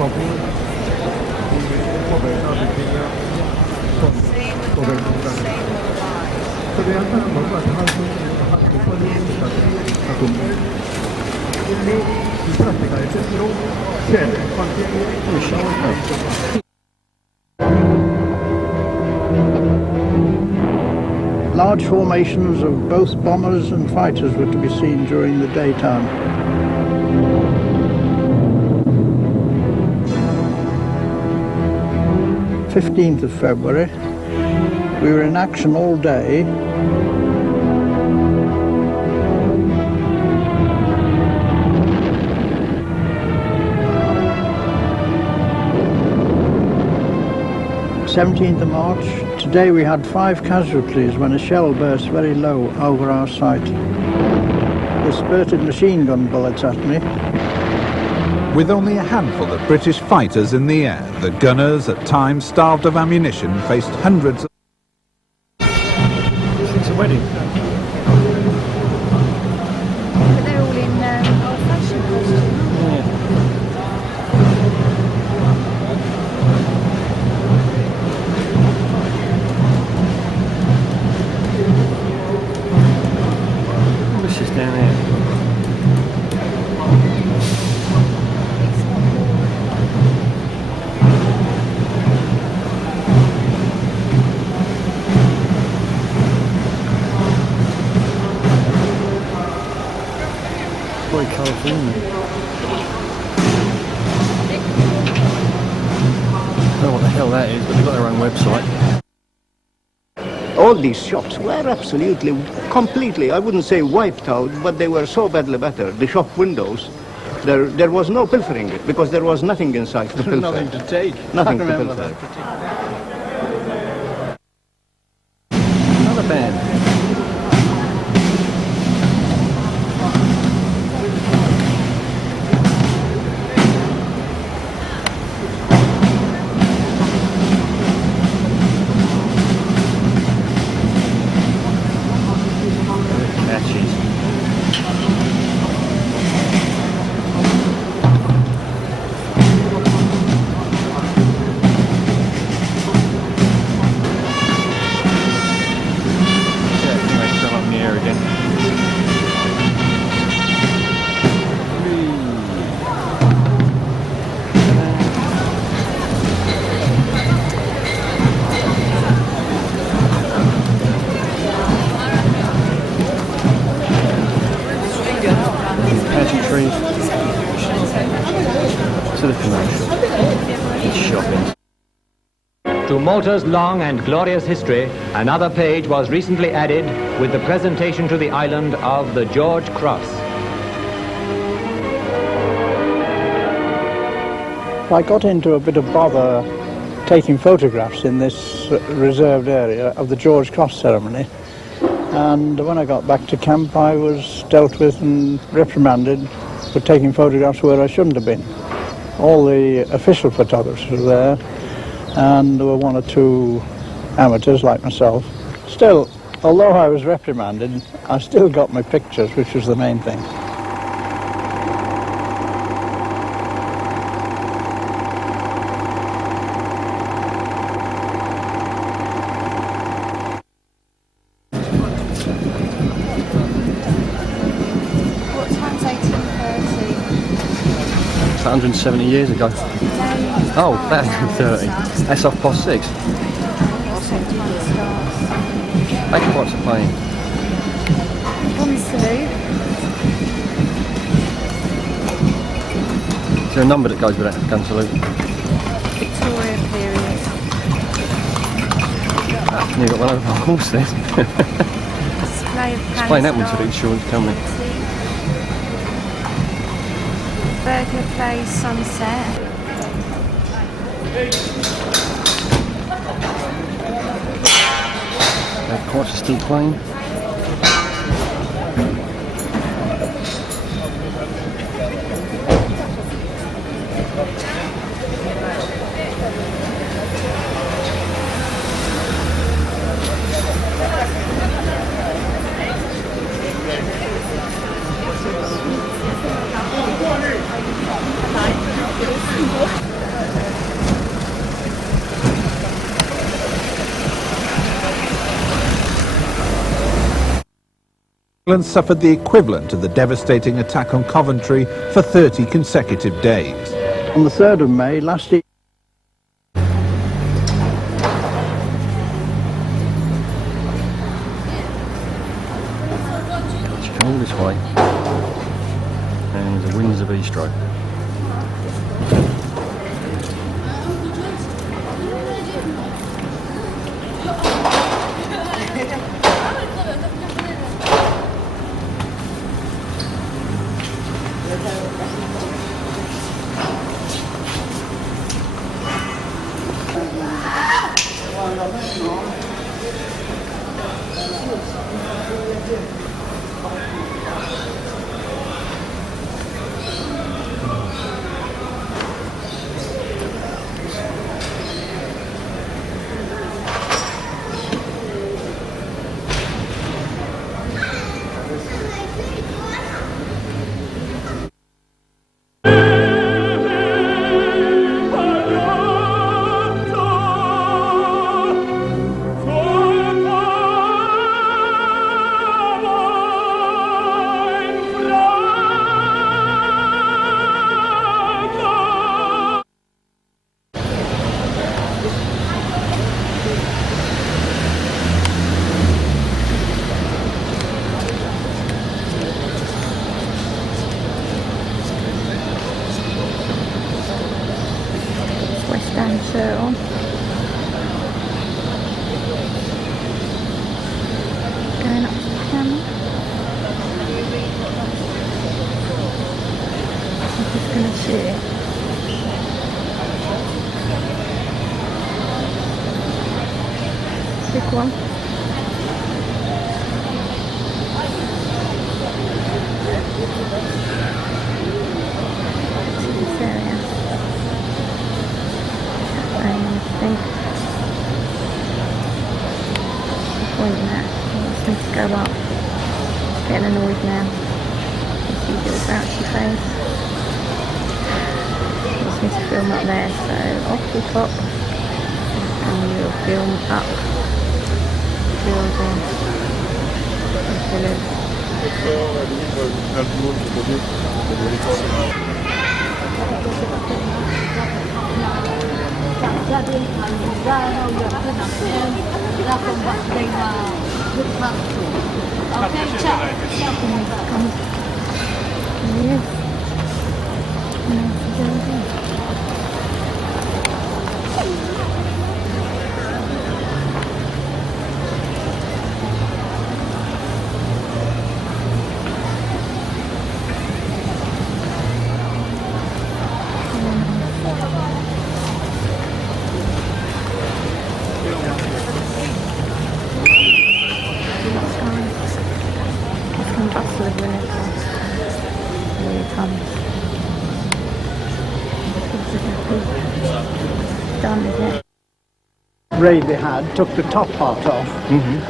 Large formations of both bombers and fighters were to be seen during the daytime. "15th of February, we were in action all day. "17th of March, today we had 5 casualties when a shell burst very low over our site. They spurted machine gun bullets at me. With only a handful of British fighters in the air, the gunners, at times starved of ammunition, faced hundreds of... It's a wedding. But they're all in old-fashioned costumes. What's this down there? Very colourful, isn't it? I don't know what the hell that is, but they've got their own website. All these shops were absolutely, completely, I wouldn't say wiped out, but they were so badly battered. The shop windows, there was no pilfering it, because there was nothing inside to pilfer. Nothing to take. Nothing I to remember pilfer. that. Another band. To Malta's long and glorious history, another page was recently added with the presentation to the island of the George Cross. I got into a bit of bother taking photographs in this reserved area of the George Cross ceremony, and when I got back to camp I was dealt with and reprimanded but taking photographs where I shouldn't have been. All the official photographers were there, and there were one or two amateurs like myself. Still, although I was reprimanded, I still got my pictures, which was the main thing. What time's 1830? It's 170 years ago. Oh, that's 30. That's 6:30. Make what's a plane. Gun salute. Is there a number that goes with that gun salute? Victoria period. You've got one over my horse then. Display of Explain that one to the insurance company. Burglar Place sunset. That quite still playing. England suffered the equivalent of the devastating attack on Coventry for 30 consecutive days. On the 3rd of May last year, She come all this way, and the winds of east-stroke. Shirt on. Going up to the camera. I'm just going to shoot it. Big one. This area. I think pointing at he wants me to go up. He's getting annoyed now. His usual grouchy face. He wants me to film up there, so off we pop and we'll film up the building the village. Here he comes. done, is it? Raid they had took the top part off,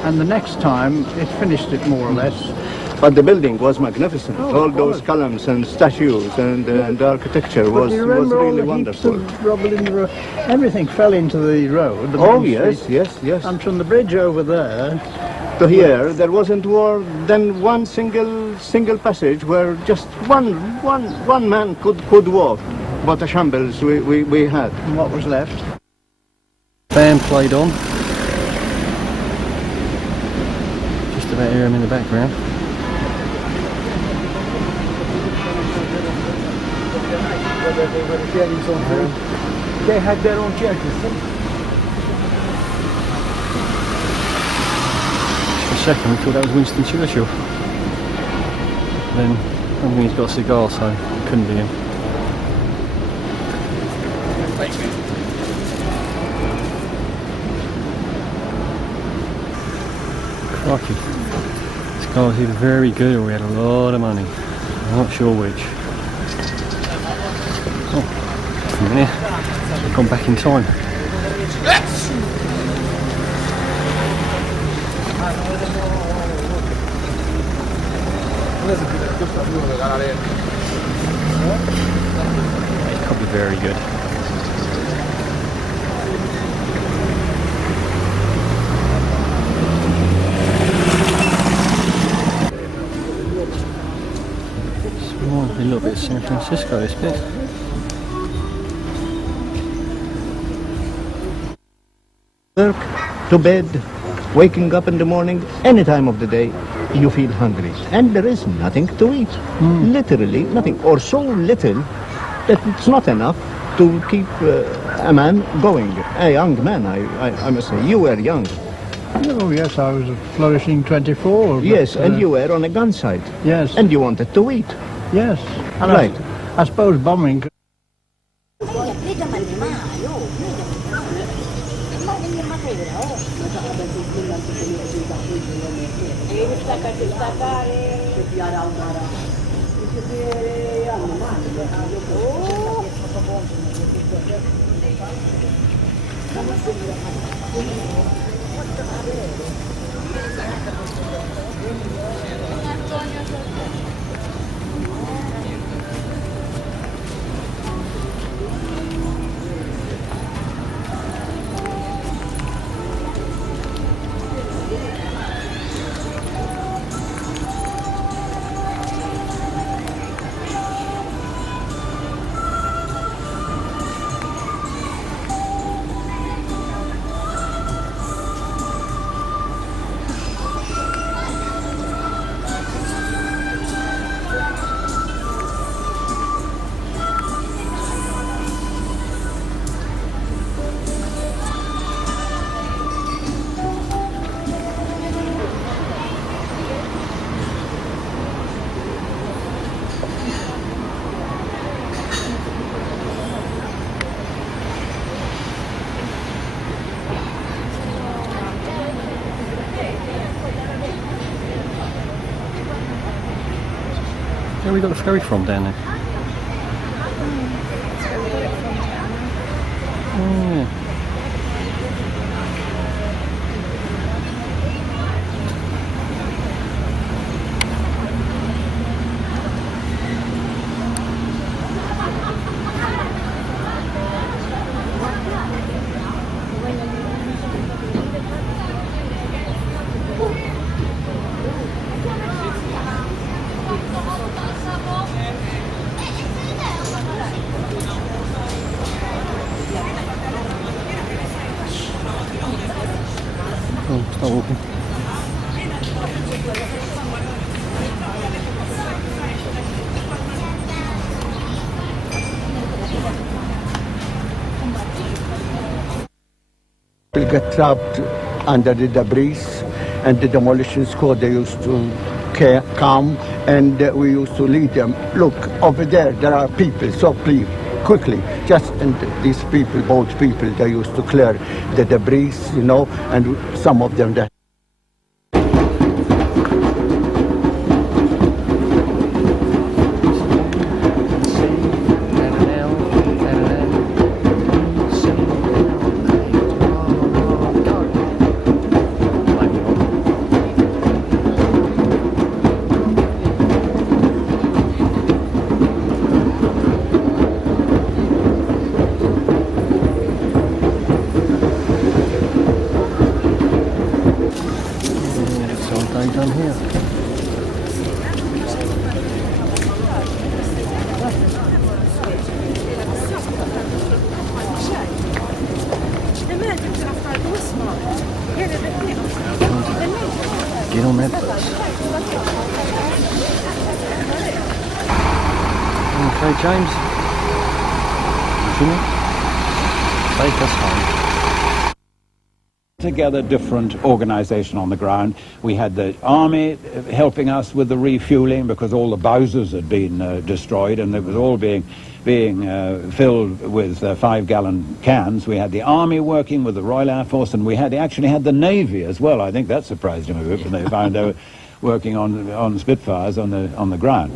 and the next time it finished it more or less. But the building was magnificent. Oh, All it those was. columns and statues and the architecture But was you remember all really the wonderful. heaps of rubble in the road? Everything fell into the road. The Oh main yes, street. yes. And from the bridge over there To here, there wasn't more than one single passage where just one man could walk. What a shambles we had. And what was left? Band played on. Just about hear him in the background. They had their own churches. For a second we thought that was Winston Churchill. Then I mean he's got a cigar, so it couldn't be him. Crikey. This guy was either very good or he had a lot of money. I'm not sure which. Oh, a minute. I've gone back in time. It could be very good. Reminds me a little bit of San Francisco, this bit. Work, to bed, waking up in the morning, any time of the day, you feel hungry. And there is nothing to eat. Literally nothing. Or so little that it's not enough to keep a man going. A young man, I must say. You were young. Oh yes, I was a flourishing 24. Yes, but, and you were on a gun site. Yes. And you wanted to eat. Yes. And Right. I suppose bombing. Where we got the ferry from down there? Oh, yeah. Oh, start walking. Will get trapped under the debris, and the demolition squad, they used to come, and we used to lead them. Look, over there are people, so please, quickly, and these people, boat people, they used to clear the debris, you know, and some of them, done here? Get on that bus. Okay, James. Jimmy, take us home. Together different organisation on the ground. We had the army helping us with the refuelling because all the Bowsers had been destroyed and it was all being filled with 5-gallon cans. We had the army working with the Royal Air Force, and we actually had the Navy as well. I think that surprised them a bit when they found they were working on Spitfires on the ground.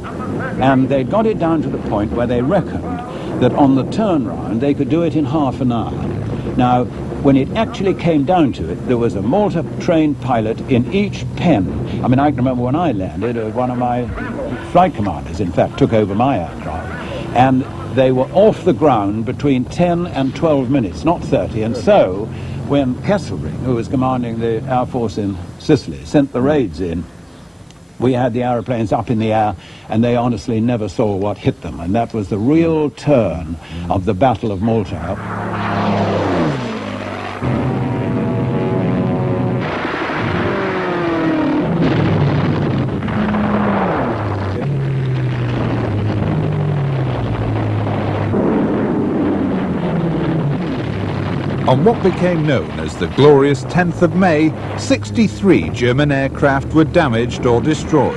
And they got it down to the point where they reckoned that on the turnaround they could do it in half an hour. Now, when it actually came down to it, there was a Malta-trained pilot in each pen. I mean, I can remember when I landed, one of my flight commanders, in fact, took over my aircraft, and they were off the ground between 10 and 12 minutes, not 30. And so, when Kesselring, who was commanding the Air Force in Sicily, sent the raids in, we had the aeroplanes up in the air, and they honestly never saw what hit them. And that was the real turn of the Battle of Malta. On what became known as the glorious 10th of May, 63 German aircraft were damaged or destroyed.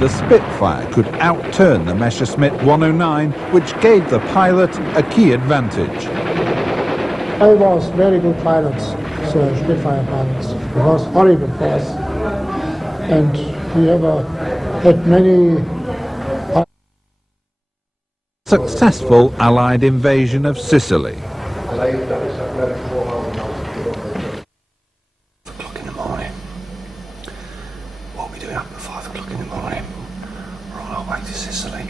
The Spitfire could outturn the Messerschmitt 109, which gave the pilot a key advantage. I was very good pilots, so Spitfire pilots. It was horrible for us. And we ever had many... Successful Allied invasion of Sicily. O'clock in the morning. What are we doing up at 5 o'clock in the morning? We're on our way to Sicily.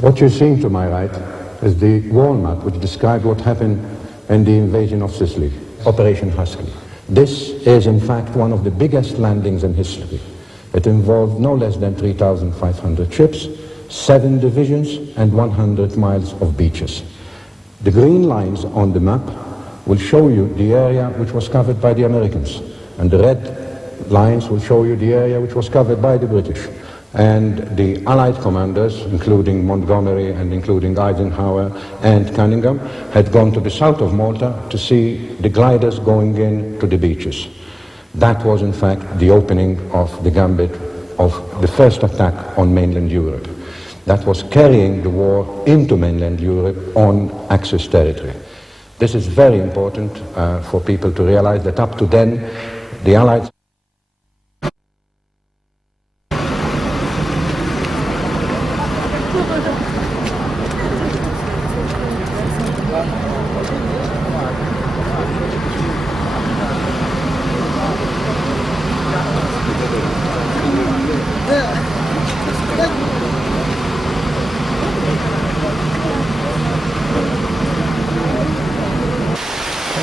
What you're seeing to my right is the wall map which describes what happened in the invasion of Sicily, Operation Husky. This is in fact one of the biggest landings in history. It involved no less than 3,500 ships, 7 divisions and 100 miles of beaches. The green lines on the map will show you the area which was covered by the Americans, and the red lines will show you the area which was covered by the British. And the Allied commanders, including Montgomery and including Eisenhower and Cunningham, had gone to the south of Malta to see the gliders going in to the beaches. That was in fact the opening of the gambit of the first attack on mainland Europe. That was carrying the war into mainland Europe on Axis territory. This is very important for people to realize that up to then, the Allies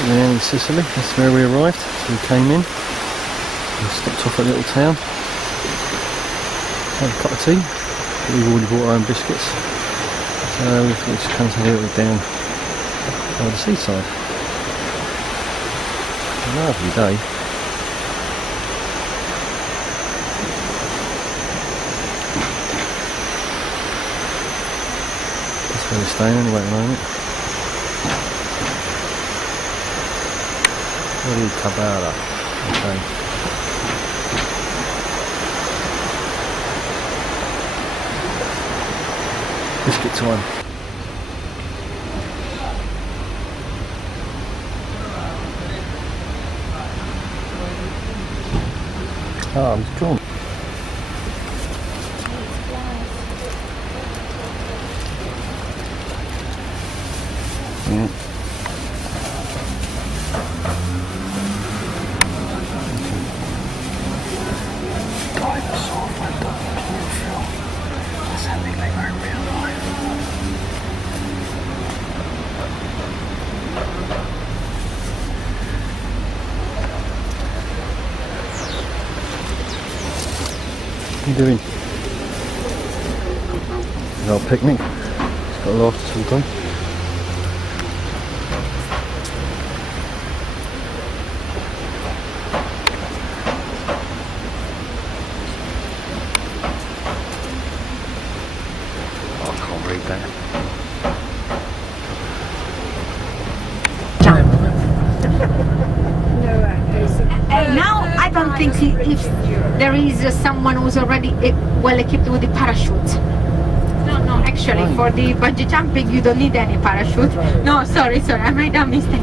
We're in Sicily, that's where we arrived. So we came in, we stopped off at a little town, had a cup of tea. We've already bought our own biscuits, so we thought we'd just come to a little down by the seaside. A lovely day. That's where we're staying anyway at the moment. Cabara. Okay. Biscuit time. Oh, it's gone. Yeah. Dinosaur went up chlorophyll. That's something they were in real life. What are you doing? Our picnic. It's got a laugh to some time. Now I don't think if there is someone who's already well equipped with the parachute. No, actually for the bungee jumping you don't need any parachute. No, sorry, I made a mistake.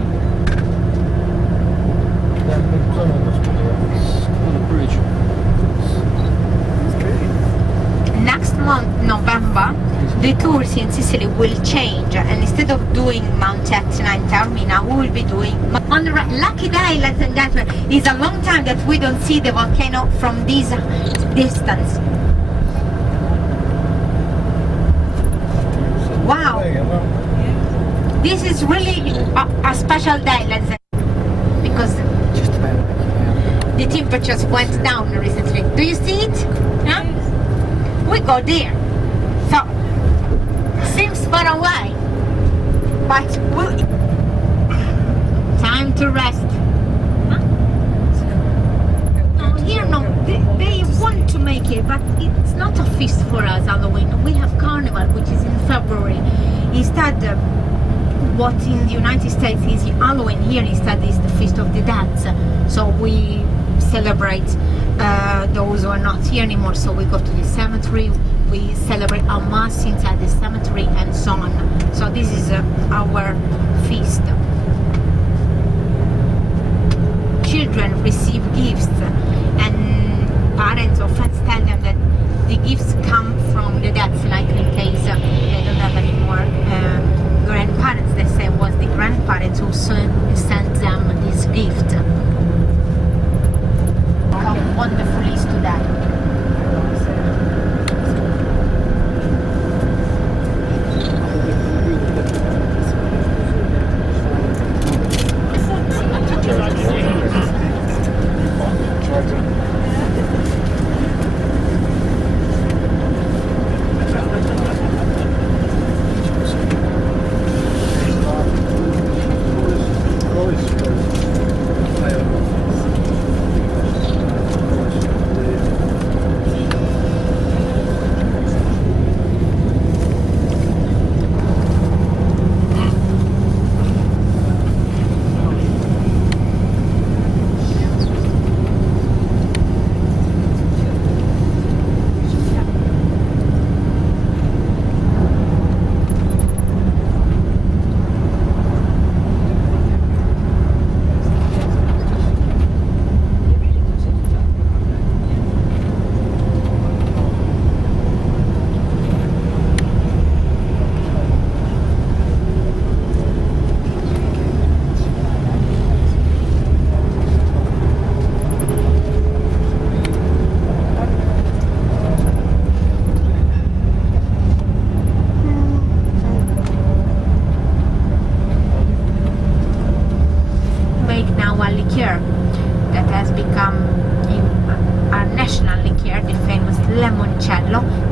Next month, November, the tours in Sicily will change, and instead of doing Mount Etna and Taormina, we will be doing on the lucky day, ladies and gentlemen. It's a long time that we don't see the volcano from this distance. Wow, this is really a special day, ladies and gentlemen, because the temperatures went down recently. Do you see it? Huh? We go there, so seems far away, but time to rest. Huh? No, here no, they want to make it, but it's not a feast for us, Halloween. We have Carnival, which is in February. Instead, what in the United States is Halloween, here instead is the Feast of the Dead. So we celebrate those who are not here anymore, so we go to the cemetery, we celebrate our mass inside the cemetery and so on. So this is our feast. Children receive gifts and parents often tell them that the gifts come from the dead, like in case they don't have any more grandparents. They say it was the grandparents who sent them this gift. How wonderful is to that.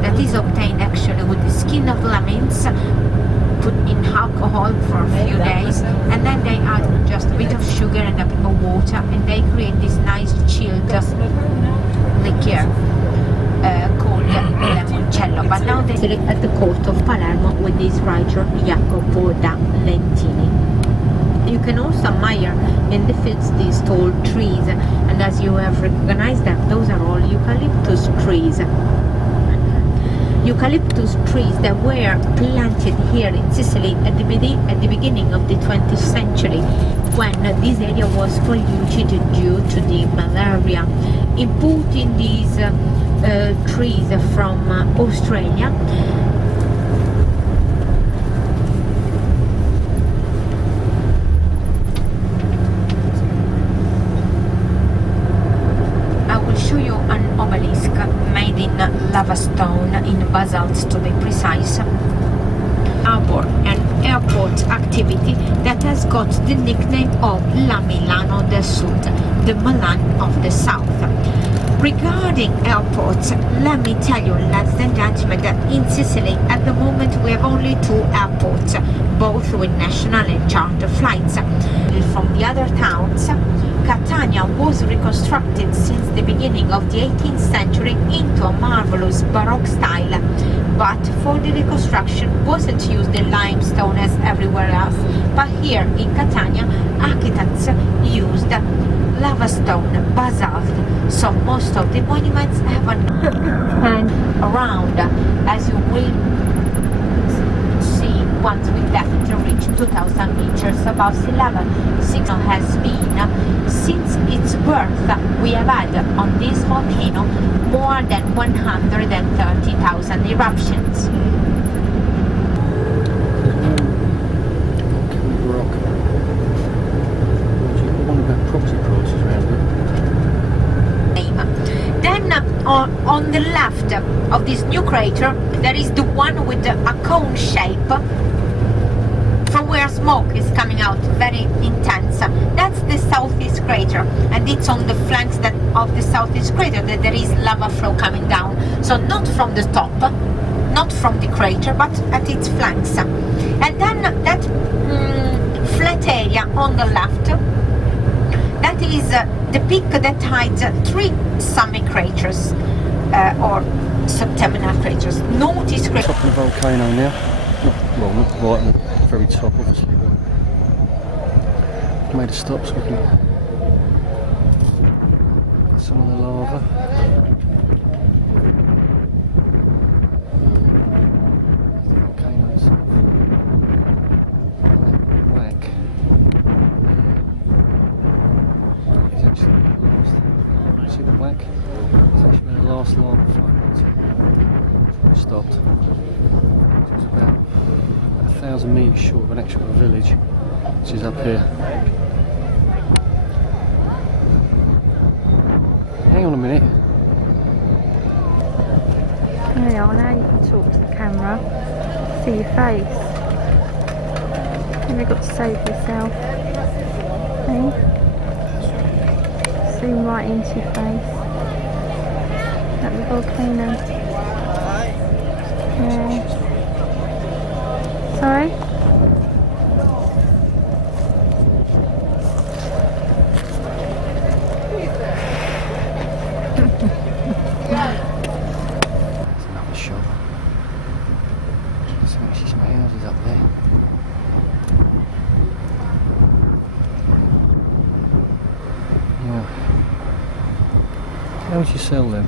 That is obtained actually with the skin of lemons, put in alcohol for a few days, and then they add just a bit of sugar and a bit of water, and they create this nice chilled liqueur called limoncello. But now they select at the court of Palermo with this writer Jacopo da Lentini. You can also admire in the fields these tall trees, and as you have recognized them, those are all eucalyptus trees. eucalyptus trees that were planted here in Sicily at the beginning of the 20th century, when this area was polluted due to the malaria. Importing these trees from Australia, I will show you an obelisk made in lava stone, in basalt to be precise. Harbour and airport activity that has got the nickname of La Milano del Sud, the Milan of the South. Regarding airports, let me tell you, ladies and gentlemen, that in Sicily at the moment we have only 2 airports, both with national and charter flights. From the other towns, Catania was reconstructed since the beginning of the 18th century into a marvelous Baroque style, but for the reconstruction wasn't used the limestone as everywhere else, but here in Catania architects used lava stone, basalt, so most of the monuments have an and around, as you will see once we left to reach 2,000 meters above sea level. Signal has been, since its birth, we have had on this volcano more than 130,000 eruptions. On the left of this new crater, there is the one with a cone shape from where smoke is coming out, very intense. That's the southeast crater, and it's on the flanks of the southeast crater that there is lava flow coming down. So not from the top, not from the crater, but at its flanks. And then that flat area on the left, that is the peak that hides 3 summit craters or subterminal craters. Notice craters. Top of the volcano now. Well, not right at the very top, obviously, but made a stop so we can get some of the lava. The volcanoes. Whack. It's actually the last. See the whack? It's actually the last lava flow stopped. It was about 1,000 metres short of an actual village, which is up here. Hang on a minute. There you are, now you can talk to the camera, see your face. You've got to save yourself. Okay? Zoom right into your face. At the volcano. Yeah. Sorry? There's another shop. There's actually some houses up there. Yeah. How would you sell them?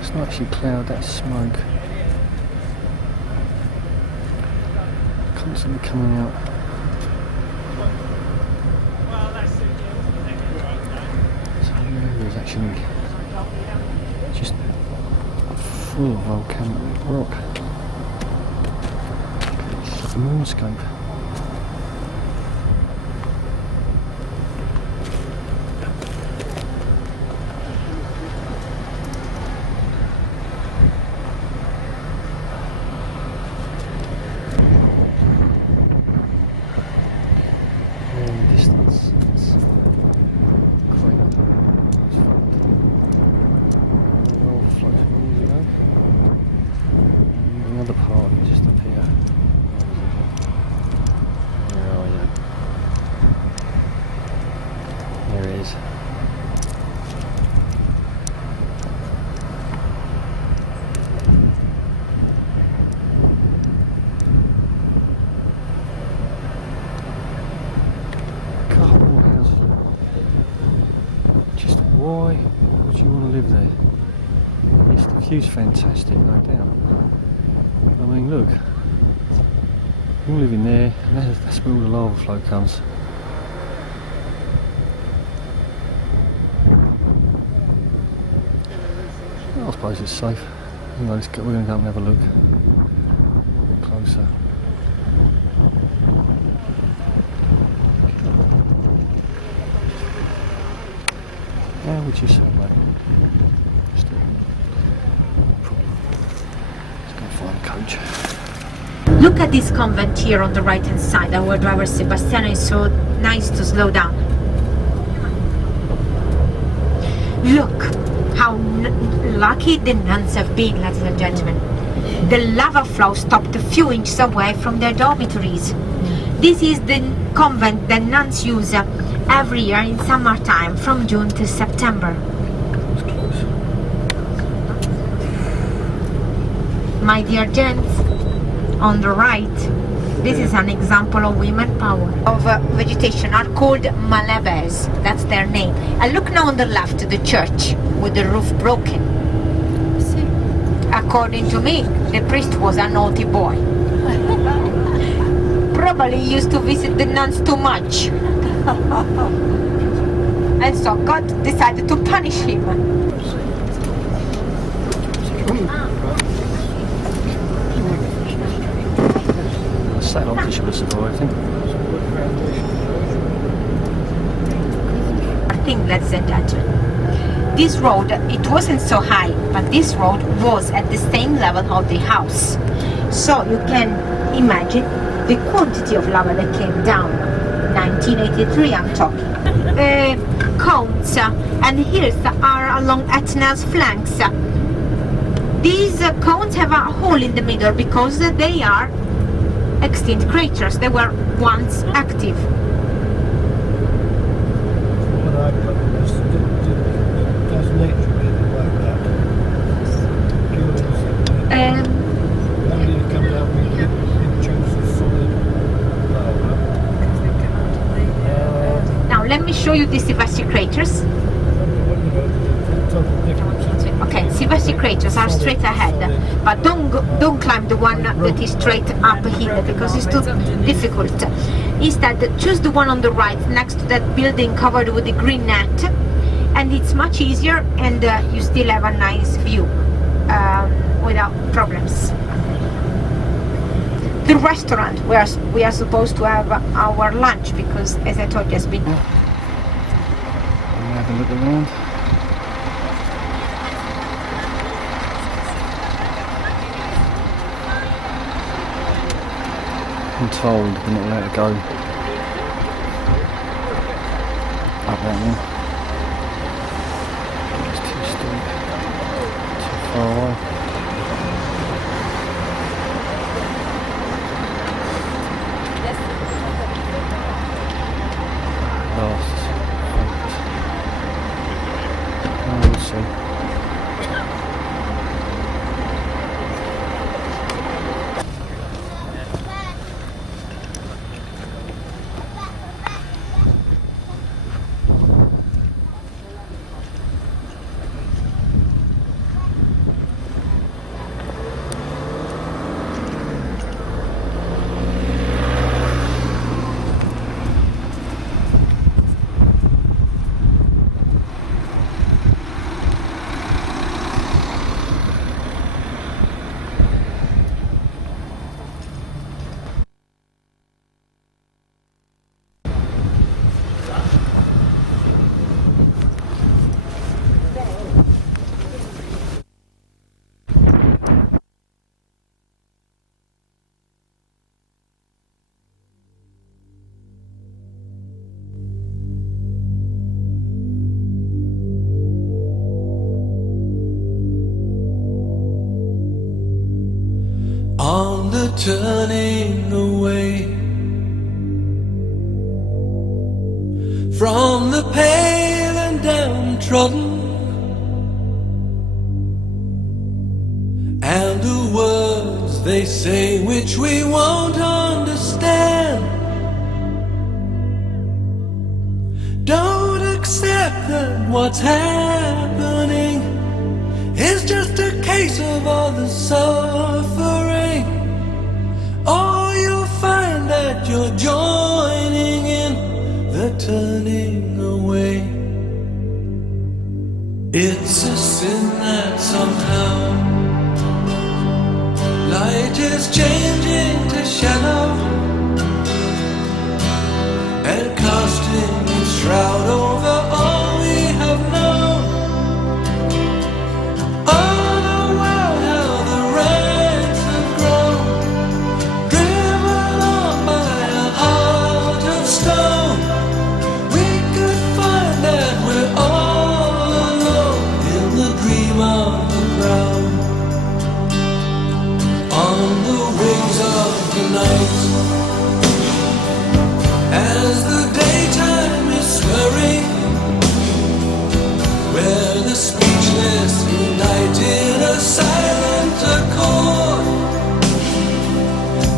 It's not actually cloud, that's smoke. Constantly coming out. So the area is actually just full of volcanic rock. It's like a moonscape. The other part of it just up here. There's a bit of a Why would you want to live there? Yes, the view's fantastic, no doubt. I mean, look. You're living there, and that's where all the lava flow comes. I suppose it's safe. Anyway, we're going to go and have a look. A bit closer. How would you say, mate? Let's go find a coach. Look at this convent here on the right hand side. Our driver Sebastiano is so nice to slow down. Look how lucky the nuns have been, ladies and gentlemen. The lava flow stopped a few inches away from their dormitories. This is the convent that nuns use every year in summertime from June to September. My dear gents, on the right, this is an example of women power. Of vegetation are called malebes, that's their name. And look now on the left, the church with the roof broken. According to me, the priest was a naughty boy. Probably used to visit the nuns too much. And so God decided to punish him. Sail on should have survived, I think. Ladies and gentlemen, this road, it wasn't so high, but this road was at the same level of the house. So you can imagine the quantity of lava that came down. 1983 I'm talking. Cones, and hills are along Etna's flanks. These cones have a hole in the middle because they are extinct craters. They were once active. Now let me show you the Sivasi craters. Okay, Sivasi craters are straight ahead, but don't climb the one that is straight uphill because it's too difficult. Instead, choose the one on the right next to that building covered with the green net, and it's much easier, and you still have a nice view without problems. The restaurant where we are supposed to have our lunch because, as I told you, has been. Have a look around. I'm told we're not allowed to go up that one. It's too steep, too far away. Last. We'll see. On the turning away from the pale and downtrodden, and the words they say which we won't understand. Don't accept them what's happening is just a case of all the suffering. Or you'll find that you're joining in the turning away. It's a sin that somehow light is changing to shadow and casting its shroud over all we have known. Oh, the world, how the ranks have grown, driven on by a heart of stone. We could find that we're all alone in the dream of the ground. On the wings of the night, as the daytime is swirling, where the speechless unite in a silent accord.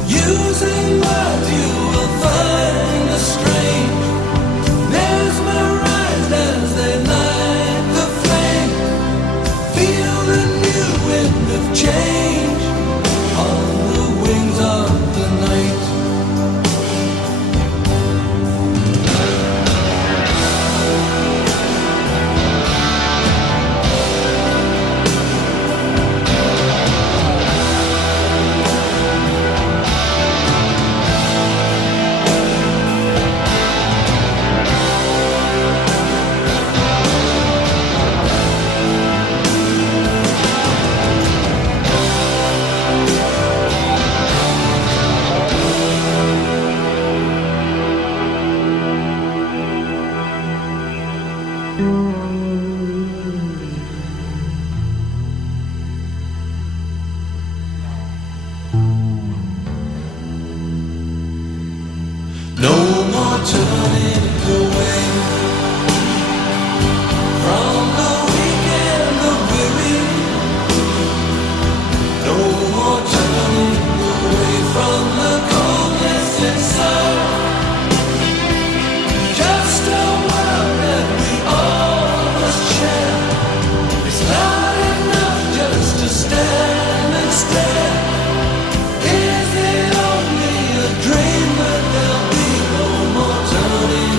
Using words you will find a strange, mesmerized as they light the flame. Feel the new wind of change on the wings of the night. No more turning away from the weak and the weary. No more turning away from the coldness inside. Just a world that we all must share. It's not enough just to stand and stare. Is it only a dream that there'll be no more turning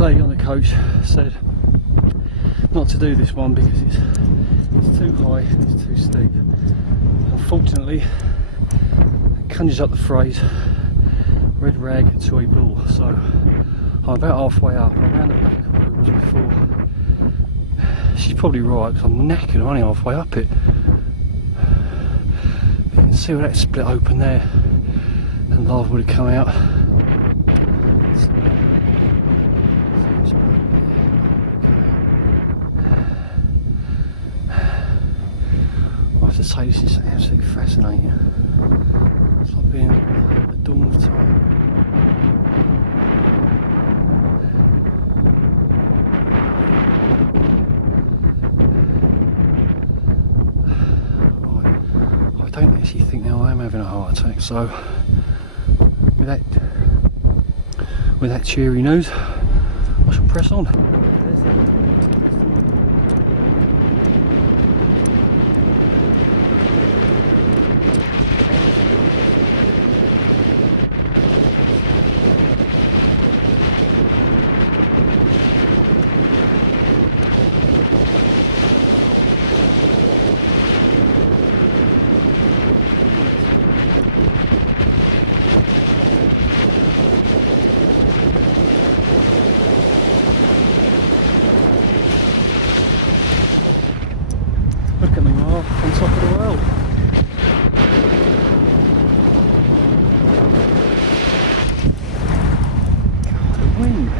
lady on the coach said not to do this one because it's too high, it's too steep. Unfortunately, it conjures up the phrase red rag to a bull, so I'm about halfway up, I'm around the back of where it was before. She's probably right because I'm knackered, I'm only halfway up it. You can see where that split open there and lava would have come out. I have to say, this is absolutely fascinating. It's like being at the dawn of time. I don't actually think now I am having a heart attack, so with that cheery news, I shall press on. Look at me, Mark, on top of the world. God, the wind.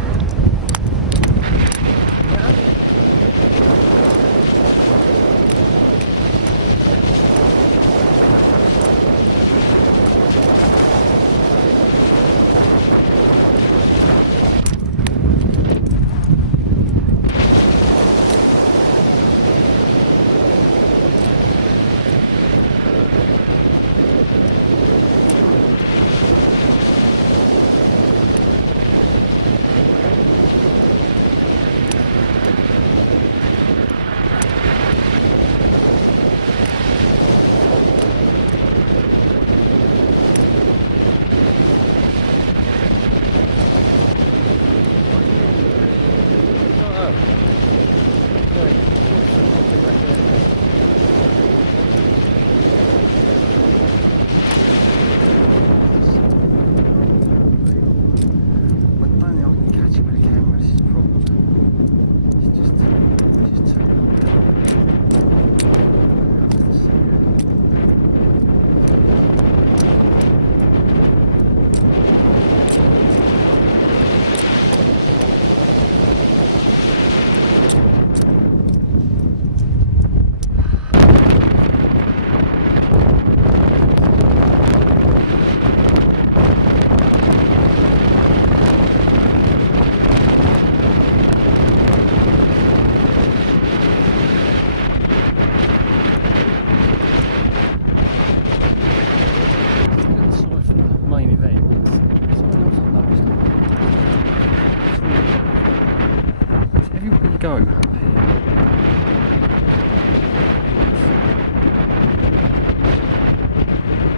Go up here.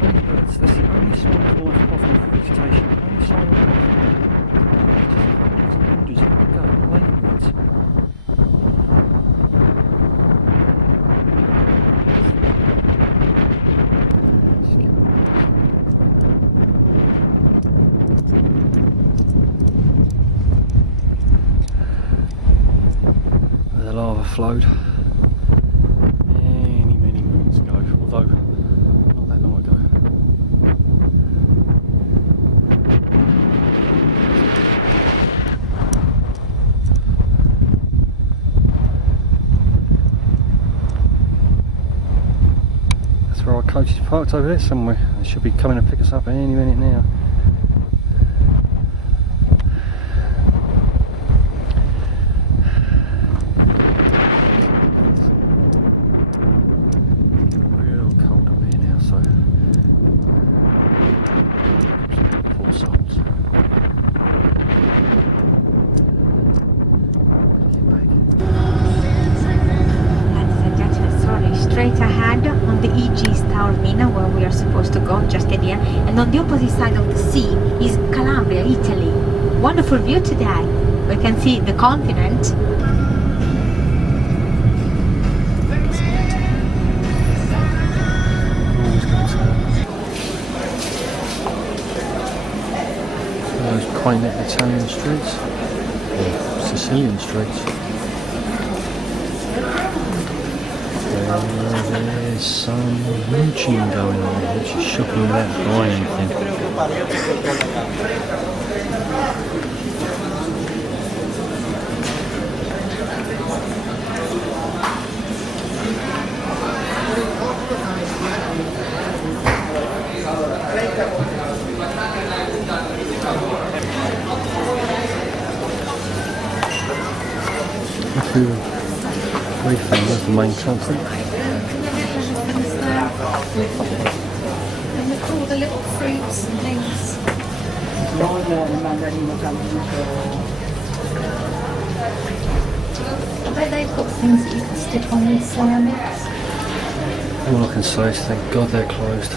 Only birds, that's the only sign of life apart from vegetation. Only sign of life. Hundreds of them go, lake birds. The lava flowed many moons ago, although not that long ago. That's where our coach is parked over there somewhere. They should be coming to pick us up any minute now. Straight ahead on the EG Taormina, where we are supposed to go, just at the end, and on the opposite side of the sea is Calabria, Italy. Wonderful view today, we can see the continent. Those quaint Italian streets, or Sicilian streets. There's some mooching going on, which is shocking without buying anything. Very famous, the main transport. And look all the little fruits and things. I bet they've got things that you can stick on these ceramics. All I can say is thank God they're closed.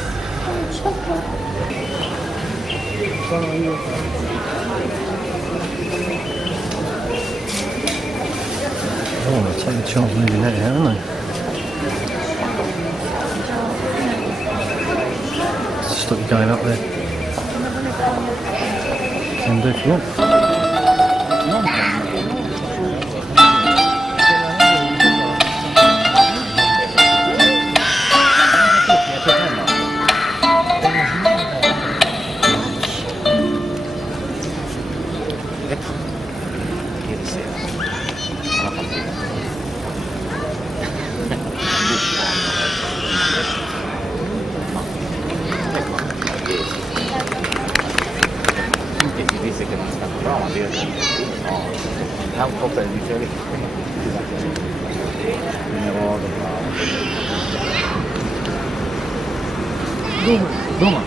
Oh, they'll take the chance of moving that out, aren't they? Stop you going up there. Can do if you want. Roma.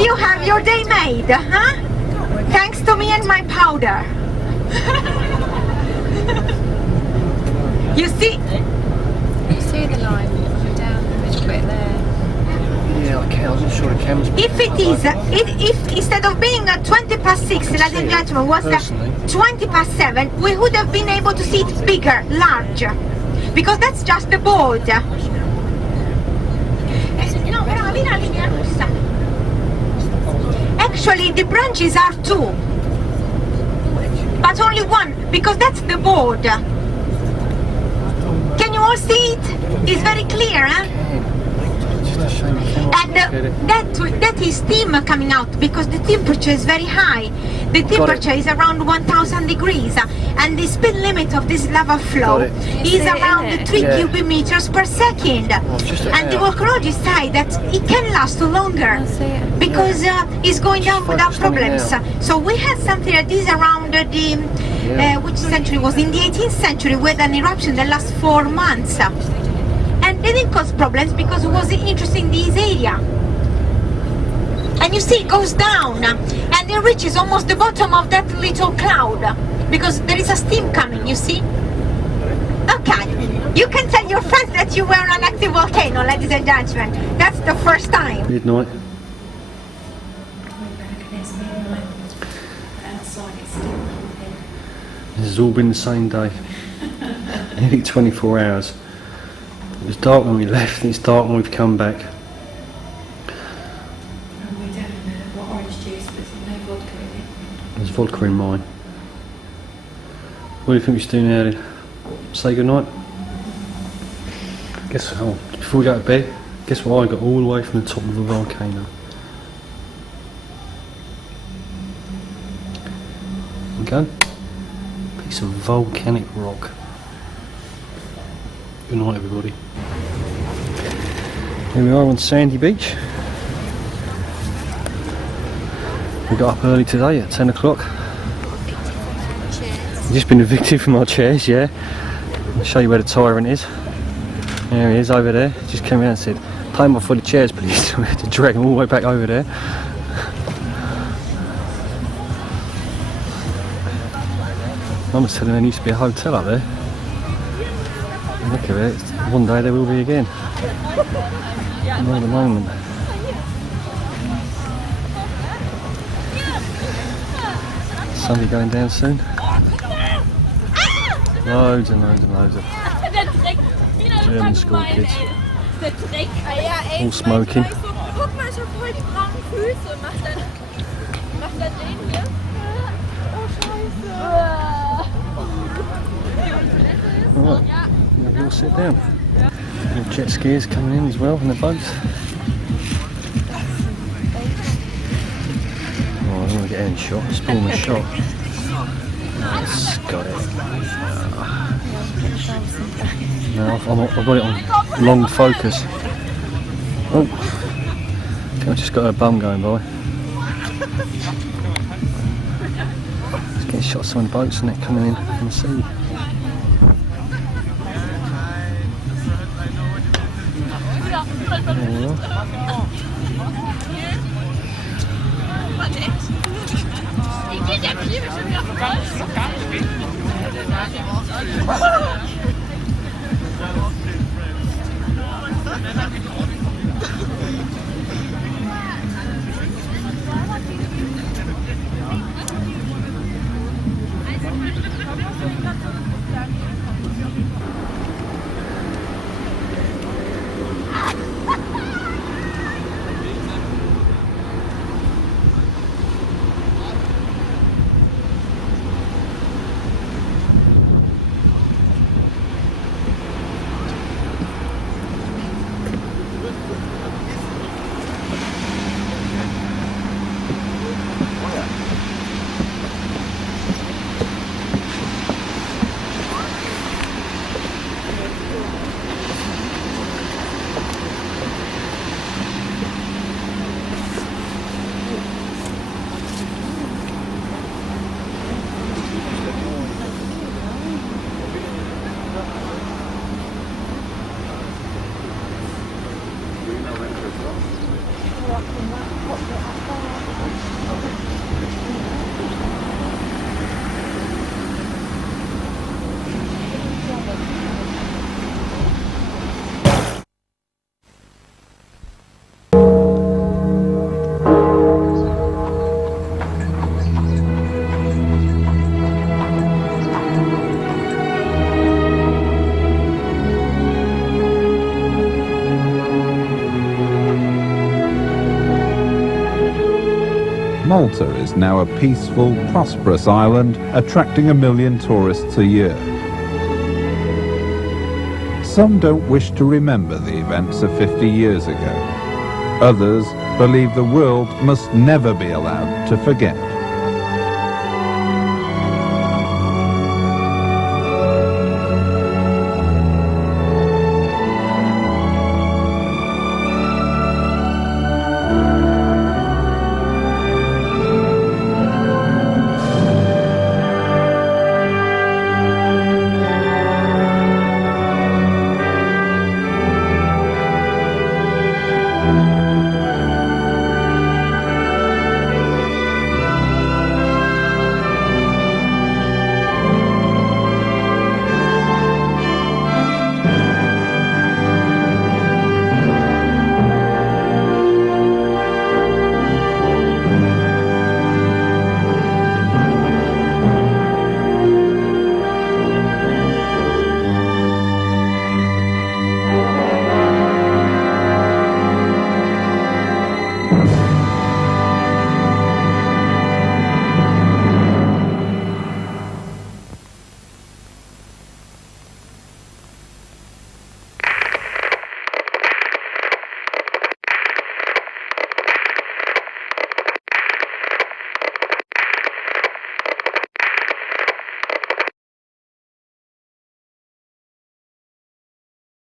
You have your day made, huh? Thanks to me and my powder. You see? You see the line coming down a little bit there? Yeah, I can. I wasn't sure the camera's. If it is, if instead of being 20 past 6, ladies and gentlemen, was 20 past 7, we would have been able to see it bigger, larger, because that's just the board. Actually, the branches are 2, but only 1, because that's the board. Can you all see it? It's very clear, huh? And that is steam coming out because the temperature is very high. The temperature is around 1000 degrees and the speed limit of this lava flow is around 3 cubic meters per second. And the volcanologists say that it can last longer because it's going down without problems. So we had something like this around the, which century was in the 18th century, with an eruption that lasts 4 months. And they didn't cause problems because it was interesting in this area. And you see it goes down and it reaches almost the bottom of that little cloud. because there is a steam coming, you see? Okay, you can tell your friends that you were on an active volcano, ladies and gentlemen. That's the first time. Midnight. This has all been the same day. Nearly 24 hours. It was dark when we left, and it's dark when we've come back. There's vodka in mine. What do you think we should do now then? Say goodnight? Guess, oh, before we go to bed, guess what I got all the way from the top of the volcano? There you go. Piece of volcanic rock. Good night everybody. Here we are on Sandy Beach. We got up early today at 10 o'clock. I've just been evicted from our chairs, yeah. I'll show you where the tyrant is. There he is over there. Just came out and said, pay more for the chairs please. We had to drag him all the way back over there. Mum was telling me there used to be a hotel up there. Look at it, one day there will be again. Not at the moment. Sunday going down soon. Loads and loads and loads of German school kids. All smoking. Guck mal, ich hab voll die braunen Füße. Macht er den hier? Oh, scheiße. Alright, we'll sit down. The jet skiers coming in as well in the boats. Oh, I don't want to get any shot. Spill my shot. Yes, got it. No, I've got it on long focus. Oh, I think I just got a bum going by. Just getting shots of some boats and it coming in from the sea. There we are. Malta is now a peaceful, prosperous island, attracting 1 million tourists a year. Some don't wish to remember the events of 50 years ago. Others believe the world must never be allowed to forget.